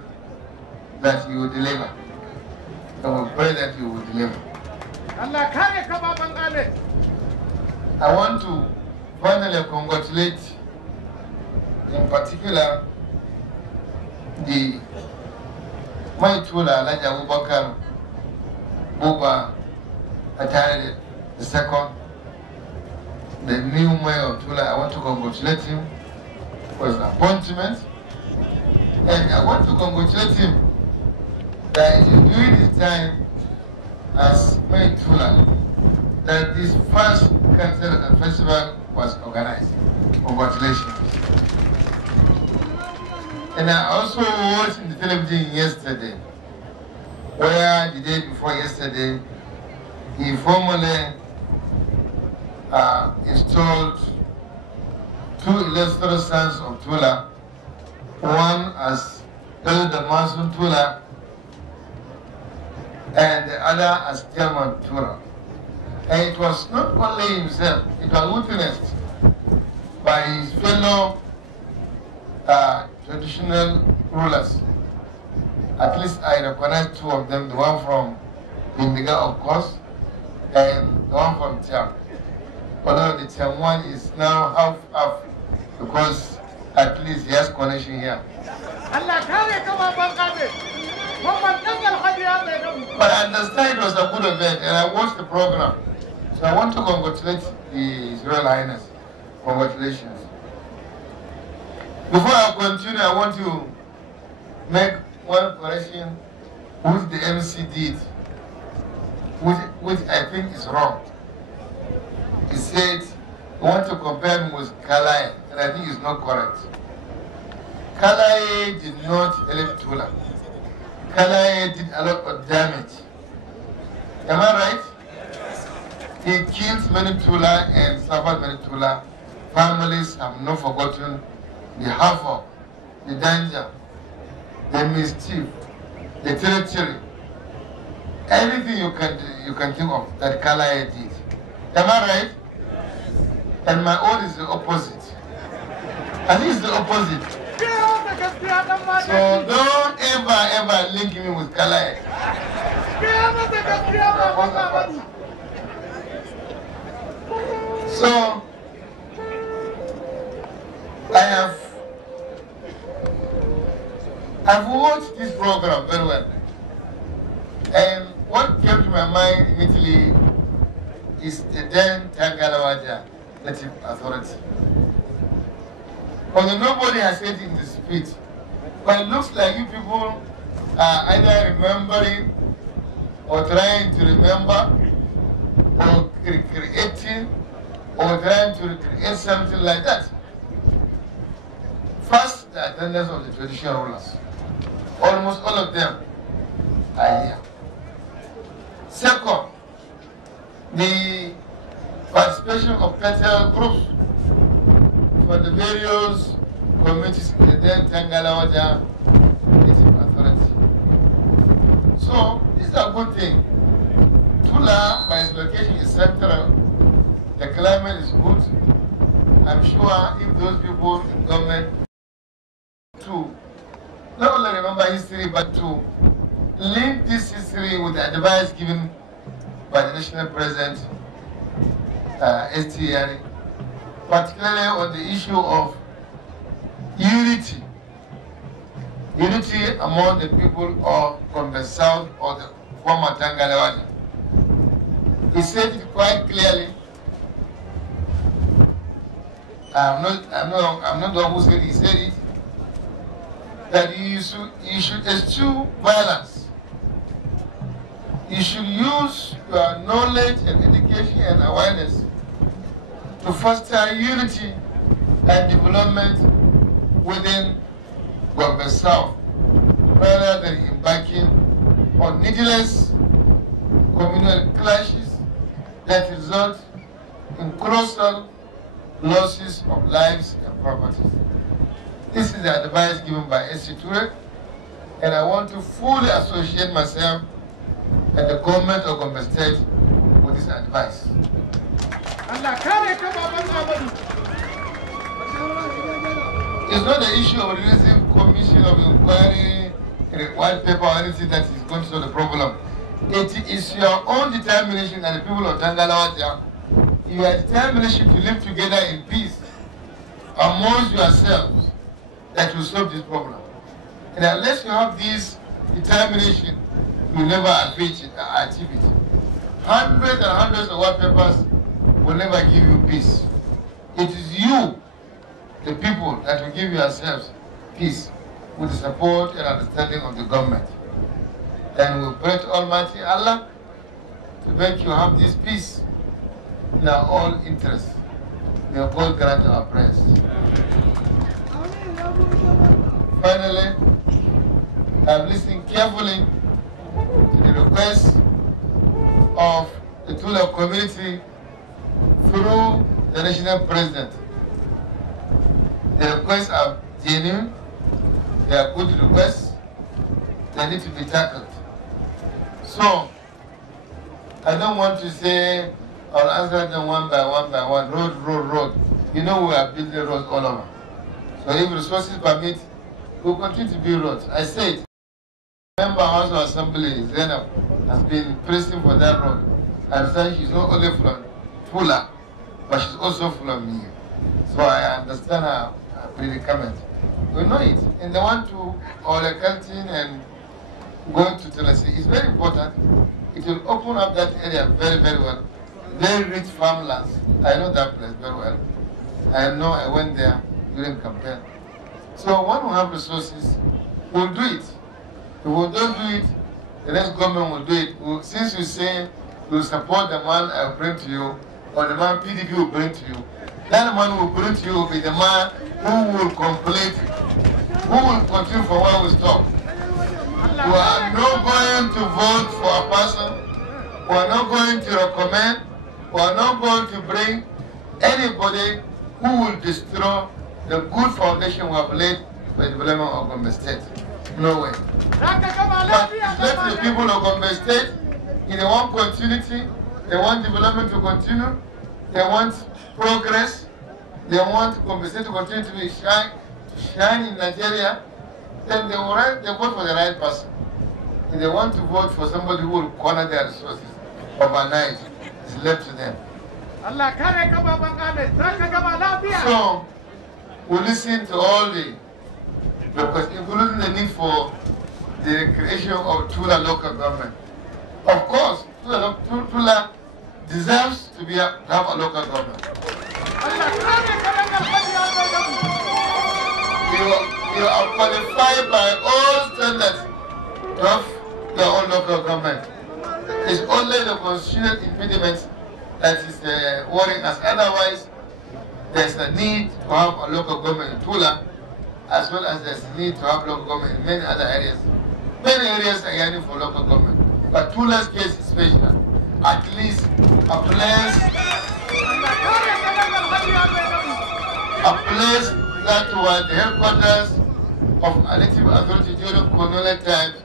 that you will deliver. I will pray that you will deliver. I want to finally congratulate, in particular, the Tula Alhaji Abubakar Buba Atari II, the new mayor of Tula. I want to congratulate him for his appointment. And I want to congratulate him that during his time as Mayor Tula, that this first cultural festival was organized. Congratulations. And I also watched in the television yesterday, where the day before yesterday, he formally installed two illustrious sons of Tula, one as Elder Masun Tula and the other as Chairman Tula. And it was not only himself, it was witnessed by his fellow traditional rulers. At least I recognize two of them, the one from Bindiga, of course, and the one from Tiam. Although the Tiam one is now half because at least he has connection here. But I understand it was a good event, and I watched the program. So I want to congratulate His Royal Highness. Congratulations. Before I continue, I want to make one correction which the MC did, which I think is wrong. He said, I want to compare him with Kalai, and I think it's not correct. Kalai did not help Tula. Kalai did a lot of damage. Am I right? He killed many Tula and suffered many Tula. Families have not forgotten the havoc, the danger, the mischief, the territory, anything you can think of that Kalai did. Am I right? And my own is the opposite. I think it's the opposite. So don't ever link me with Kalai. So I've watched this program very well. And what came to my mind immediately is the then Tangalawaja Native Authority. Although nobody has said it in the speech, but it looks like you people are either remembering or trying to remember or recreating or trying to recreate something like that. First, the attendance of the traditional rulers. Almost all of them are here. Second, the participation of cultural groups for the various communities in the then Tangalawaja Native Authority. So, this is a good thing. Tula, by its location, is central. The climate is good. I'm sure if those people in government to not only remember history, but to link this history with the advice given by the national president, STR, particularly on the issue of unity among the people of Gombe South or the former Tangalawaja. He said it quite clearly. I'm not the one who said it. He said it, that you should eschew violence. You should use your knowledge and education and awareness to foster unity and development within Gombe South, rather than embarking on needless communal clashes that result in colossal losses of lives and properties. This is the advice given by Cutural, and I want to fully associate myself and the government of Gombe State with this advice. It's not the issue of releasing commission of inquiry, white paper or anything that is going to solve the problem. It is your own determination and the people of Tangalawaja, your determination to live together in peace amongst yourselves that will solve this problem. And unless you have this determination, you will never achieve it. Hundreds and hundreds of white papers will never give you peace. It is you, the people, that will give yourselves peace with the support and understanding of the government. And we pray to Almighty Allah to make you have this peace in our all interests. May God grant our prayers. Finally, I've listened carefully to the request of the Tula community through the national president. The requests are genuine, they are good requests, they need to be tackled. So, I don't want to say I'll answer them one by one, road. You know we are building roads all over. So if resources permit, we'll continue to build roads. I said, member House of Assembly, Zainab, has been pressing for that road. I understand she's not only from Tula, but she's also from me. So I understand her predicament. We know it. And they want to order canteen and going to Tula. It's very important. It will open up that area very, very well. Very rich farmlands. I know that place very well. I know I went there during campaign. So when we have resources, we'll do it. If we don't do it, the next government will do it. Since you say you support the man I will bring to you, or the man PDP will bring to you, that man will bring to you will be the man who will complete, who will continue from where we stop. We are not going to vote for a person. We are not going to recommend. We are not going to bring anybody who will destroy the good foundation we have laid for the development of Gombe State. No way. But let the people of Gombe State, if they want continuity, they want development to continue, they want progress, they want Gombe State to continue to shine in Nigeria, then they vote for the right person. If they want to vote for somebody who will corner their resources overnight, it's left to them. So, we listen to all the because including the need for the creation of Tula local government. Of course, Tula deserves to have a local government. You are qualified by all standards to have your own local government. It's only the constitutional impediment that is worrying us. Otherwise, there's a need to have a local government in Tula, as well as there's a need to have local government in many other areas. Many areas are yearning for local government, but Tula's case is special. At least a place that was the headquarters of a native authority during colonial times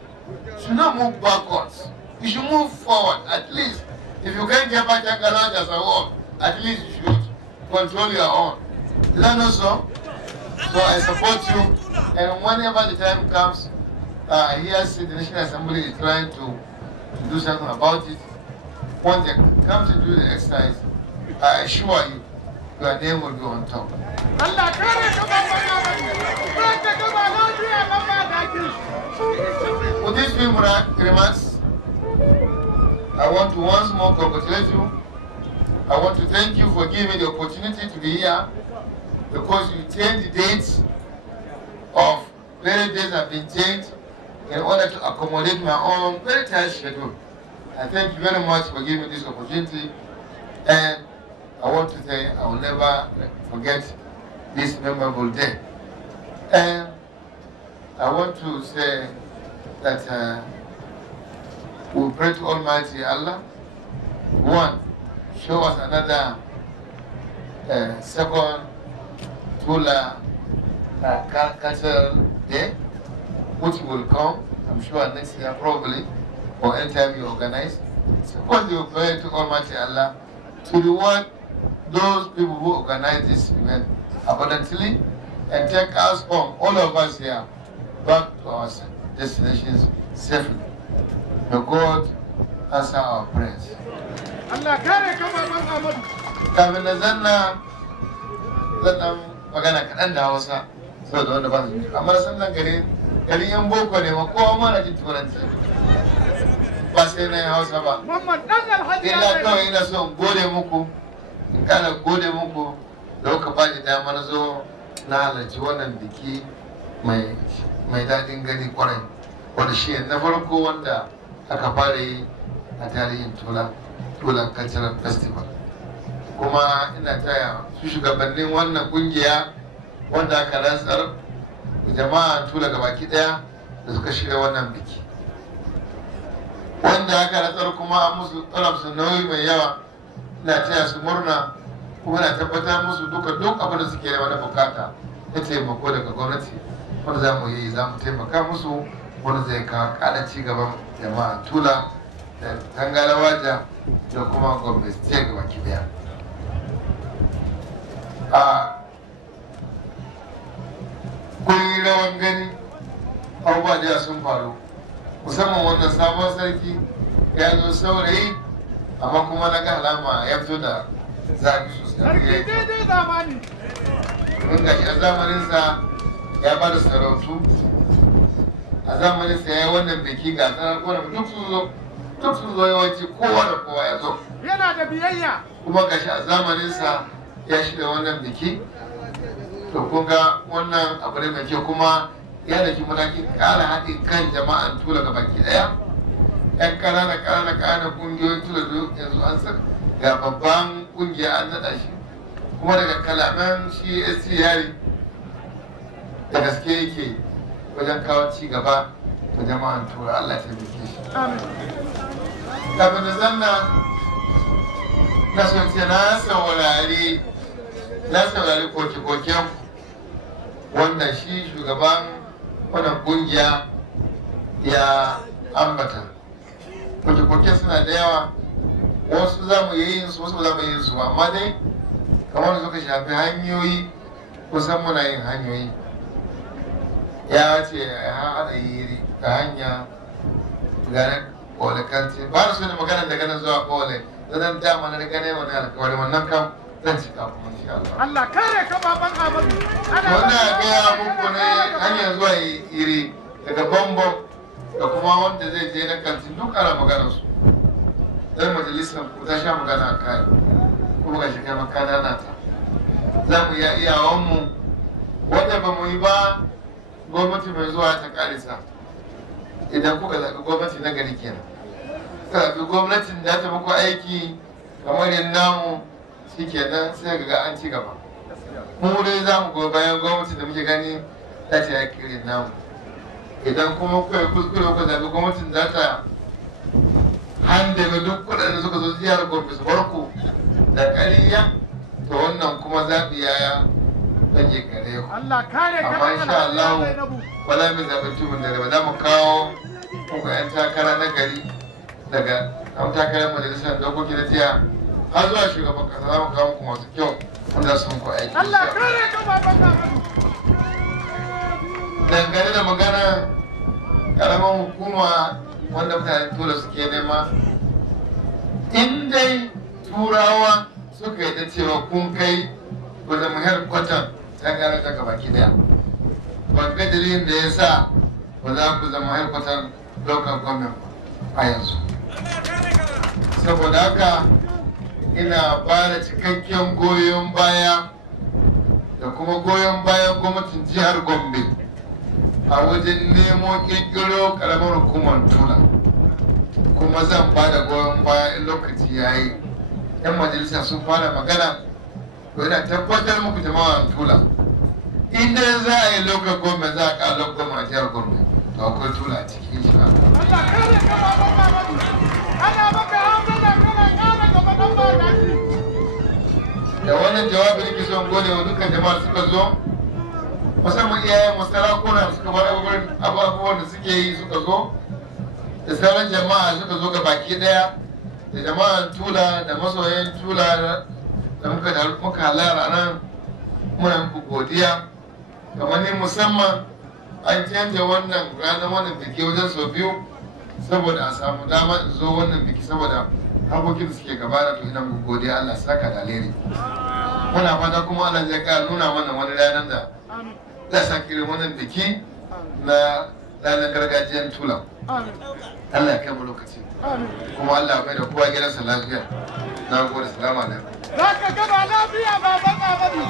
should not move backwards. You should move forward. At least, if you can't get back to garage as a whole, at least you should control your own. Is that not so? So I support you, and whenever the time comes, here the National Assembly is trying to do something about it. When they come to do the exercise, I assure you, your name will be on top. With these few remarks, I want to once more congratulate you. I want to thank you for giving me the opportunity to be here, because you changed the dates of various days have been changed in order to accommodate my own very tight schedule. I thank you very much for giving me this opportunity, and I want to say I will never forget this memorable day. And I want to say that we pray to Almighty Allah, one, show us another second Tula Cultural Day, which will come, I'm sure, next year probably, or anytime you organize. Second, you pray to Almighty Allah to reward those people who organize this event abundantly and take us home, all of us here, back to our destinations safely. May God answer our prayers. Kafin na zanna zan magana kaɗan da Hausa saboda wanda ba su amma sannan garin yan boko ne ma kowa ma na jin turanci ba sai na yin Hausa ba. Ina kawai ina so in gode muku, in ƙara gode muku da kuka ba ni dama na zo na halarci wannan biki mai daɗin gani kwarai, wanda shi na farko wanda aka fara yi a tarihin Tula Cultural Festival. Kuma ina taya su shugabannin wannan kungiya wanda aka rantsar jama'a Tula gabaki daya da suka shirya wannan biki, wanda aka rantsar kuma an musu ɗaramsu nauyi mai yawa. Ina taya su murna, kuma na tabbatar musu duk abin da suke da wani bukata ya taimako daga gwamnati wanda za mu yi, za mu taimaka musu, wanda zai kawo ƙara ci gaban jama'a Tula da Tangalawaja da kuma Gombe State gabaki daya. Kun yi rawan gani, abubuwa da sun faru, musamman wannan sabon sarki ya zo saurayi, amma kuma na ga alama ya fito da zafi sosai. Mun gashi a zamaninsa ya ba da sarautu, a zamaninsa ya yi wannan biki ga sarakuna duk sun zo yawanci kowa da kowa ya zo. Yana da biyayya. Kuma gashi a zamaninsa ya shirya wannan biki. To kun ga wannan abu ne mai kyau, kuma ya daki matakin ƙara haɗin kan jama'an Tula ga baki ɗaya. 'Yan ƙananan ƙungiyoyin Tula yanzu an saka ga babban ƙungiya an naɗa shi, kuma daga kalaman shi SC yari da gaske yake wajen kawo ci gaba ga jama'an Tula. Allah ta taimake shi. Kafin da zanna na son ce na saurari koke-koken wanda shi shugaban wannan kungiya ya ambata. Koke-koken suna da yawa, wasu za mu yi su, wasu za mu yi su, amma dai kamar suka shafi hanyoyi, kusan muna yin hanyoyi. Ya ce ya haɗa yi ta hanya ganin Kole kanti ba su da magana daga nan zuwa Kole, da nan dama na riga ne wani alkawari wannan kan zan cika kuma insha Allah. Allah kare ka baban Ahmadu. Wannan gaya muku ne hanyar zuwa iri daga Gombe da kuma wanda zai je na kantin duk ana maganar su. Dan majalisar ku ta sha magana a kai kuma ga shi kai makana na ta. Za mu iya iyawanmu wanda ba mu yi ba gwamnati mai zuwa ta karisa. Idan kuka zaɓi gwamnati na gari kenan. Kuka zaɓi gwamnatin da ta muku aiki kamar yin namu shi kenan sai ga an ci gaba. Mu dai za mu goyi bayan gwamnati da muke gani ta ce ya kirin namu. Idan kuma kuka kuskure kuka zaɓi gwamnatin za ta handame duk kuɗaɗen da suka zo jihar Gombe su barku da ƙariya to wannan kuma zaɓi ya rage gare ku. Amma insha Allah wala mai zaɓen tumin da ba za mu kawo muku 'yan takara na gari daga an takarar majalisar dokoki na jiya har zuwa shugaban kasa za mu kawo muku masu kyau wanda su muku aiki. Dangane da magana karamar hukuma wanda mutane Tula suke nema, in dai turawa suka yi da cewa kun kai ku zama headquarter ta gara ta gabaki daya. Ban ga dalilin da ya sa ba za ku zama headquarter local government a yanzu. Saboda haka ina ba da cikakken goyon baya da kuma goyon bayan gwamnatin jihar Gombe a wajen nemo kirkiro karamar hukumar Tula. Kuma zan ba da goyon baya in lokaci ya yi. 'Yan majalisa sun fara magana, to ina tabbatar muku jama'ar Tula. Idan za a yi local government za a ƙara local government a jihar Gombe, to akwai Tula a cikin shi. Da wannan jawabi nake son gode wa dukkan jama'ar suka zo, musamman iyayen masarakuna suka bar abubuwan da suke yi suka zo, da sauran jama'a suka zo ga baki daya, da jama'ar Tula da masoyan Tula da muka halara nan muna muku godiya. Kamar ni musamman an canja wannan ranar wannan biki wajen sau biyu saboda a samu dama in zo wannan biki saboda harkokin da suke gabana, to ina muku godiya, Allah saka da alheri. Muna fata kuma Allah zai kara nuna mana wani ranar da za sa kiri wannan biki na ranar gargajiyar Tula. Allah ya kai mu lokaci. Kuma Allah mai da kowa gidansa lafiya. Na gode, salamu alaikum. Za ka gaba lafiya baban Ahmadu.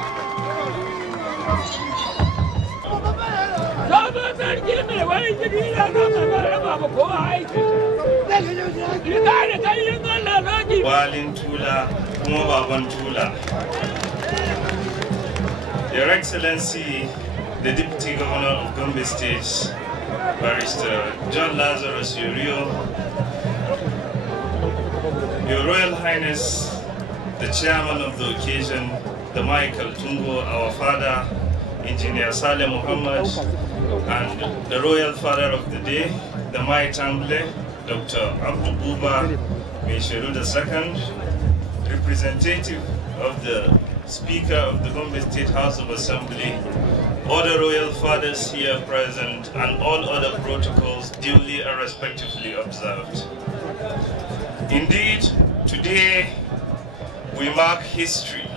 Sabon sarki mai wani jiri na zama raba ba kowa aiki. Walin Tula kuma baban Tula. Your Excellency, the Deputy Governor of Gombe State, Barrister John Lazarus Yorio, Your Royal Highness, the Chairman of the occasion, the Michael Tungo, our father, Engineer Saleh Muhammad, and the Royal Father of the Day, the Mai Tamble, Dr. Abdul Buba Mesheru II, representative of the Speaker of the Gombe State House of Assembly, all the Royal Fathers here present, and all other protocols duly and respectively observed. Indeed, today we mark history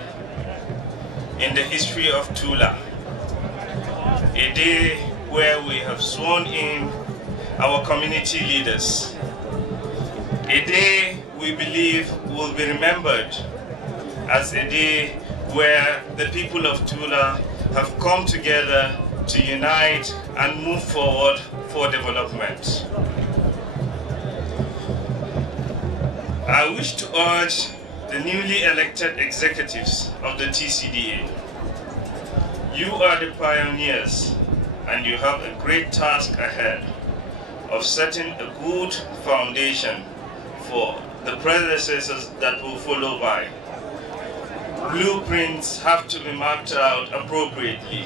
in the history of Tula, a day where we have sworn in our community leaders, a day we believe will be remembered as a day where the people of Tula have come together to unite and move forward for development. I wish to urge the newly elected executives of the TCDA. You are the pioneers, and you have a great task ahead of setting a good foundation for the predecessors that will follow by. Blueprints have to be mapped out appropriately.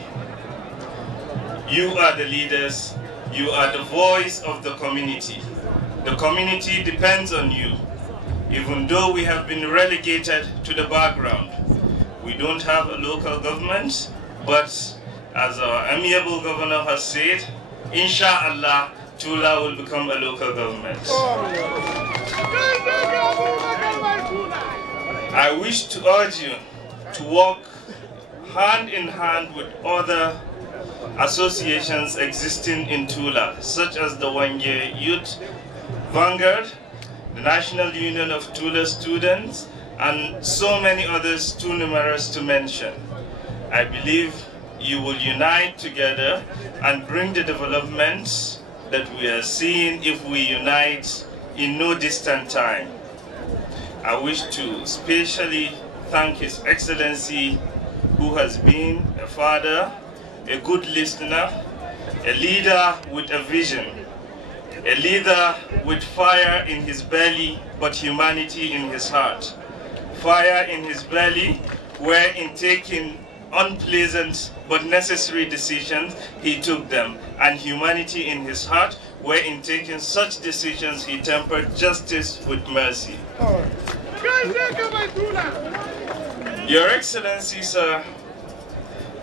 You are the leaders, you are the voice of the community. The community depends on you. Even though we have been relegated to the background, we don't have a local government, but as our amiable governor has said, inshallah, Tula will become a local government. I wish to urge you to work hand in hand with other associations existing in Tula, such as the Wange Youth Vanguard, the National Union of Tula Students, and so many others too numerous to mention. I believe you will unite together and bring the developments that we are seeing if we unite in no distant time. I wish to specially thank His Excellency, who has been a father, a good listener, a leader with a vision, a leader with fire in his belly but humanity in his heart. Fire in his belly, where in taking unpleasant but necessary decisions, he took them, and humanity in his heart, where in taking such decisions, he tempered justice with mercy. Your Excellency, sir,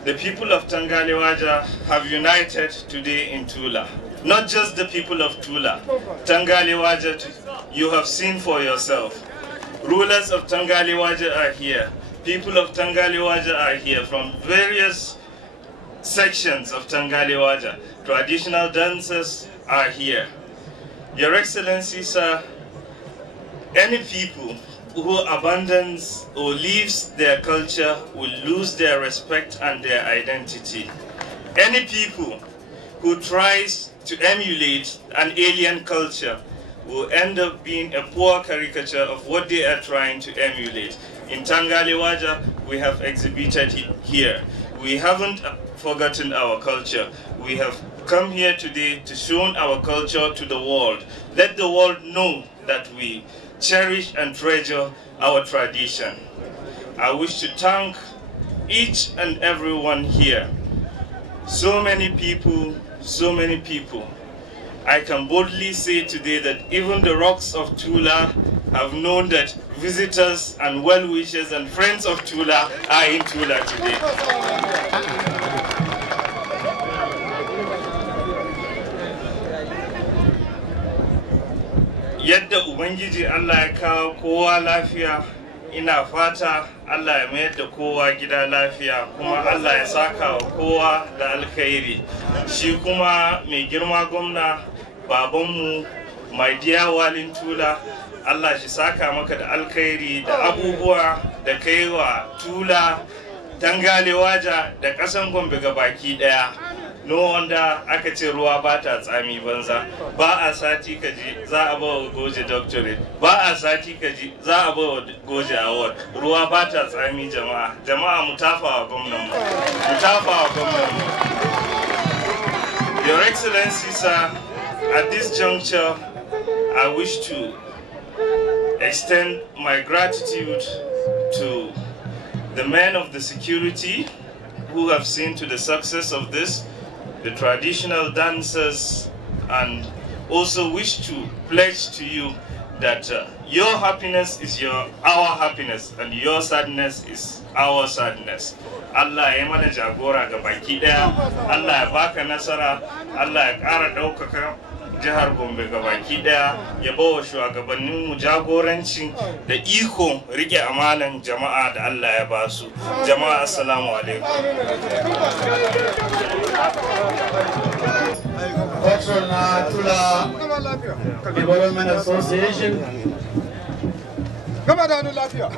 the people of Tangalewaja have united today in Tula. Not just the people of Tula. Tangalewaja, you have seen for yourself. Rulers of Tangalewaja are here. People of Tangalewaja are here from various sections of Tangalewaja. Traditional dancers are here. Your Excellency, sir, any people who abandons or leaves their culture will lose their respect and their identity. Any people who tries to emulate an alien culture will end up being a poor caricature of what they are trying to emulate. In Tangalewaja, we have exhibited here. We haven't forgotten our culture. We have come here today to show our culture to the world. Let the world know that we cherish and treasure our tradition. I wish to thank each and everyone here. So many people, so many people. I can boldly say today that even the rocks of Tula have known that visitors and well-wishers and friends of Tula are in Tula today. Yadda Ubangiji Allah ya kawo kowa lafiya, ina fata Allah ya mayar da kowa gida lafiya, kuma Allah ya saka wa kowa da alkhairi. Shi kuma mai girma gwamna, babanmu, my dear Walin Tula, Allah shi saka maka da alkhairi da abubuwa da kai wa Tula, Tangalewaja da ƙasan Gombe gabaki ɗaya. No wonder aka ce ruwa ba ta tsami banza. Ba a sati kaji za a bawa Goje doctorate. Ba a sati kaji za a bawa Goje award. Ruwa ba ta tsami jama'a. Jama'a mu tafa wa gwamnan mu. Mu tafa wa gwamnan mu. Your Excellency, sir, at this juncture, I wish to extend my gratitude to the men of the security who have seen to the success of this, the traditional dancers, and also wish to pledge to you that your happiness is our happiness and your sadness is our sadness. Allah ya mana jagora ga baki daya, Allah ya baka nasara, Allah ya ƙara ɗaukaka jihar Gombe ga baki daya, ya bawa shugabannin mu jagoranci da iko rike amanan jama'a da Allah ya basu. Jama'a assalamu alaikum. Cutural Tula Development Association. Gama da hannun lafiya.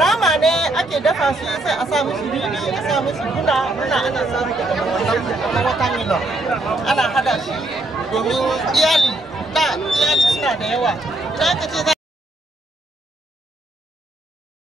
nama ne ake dafa shi sai a sa mishi ridi a sa mishi guna ana samu daga wannan watermelon ana hada shi domin iyali suna da yawa.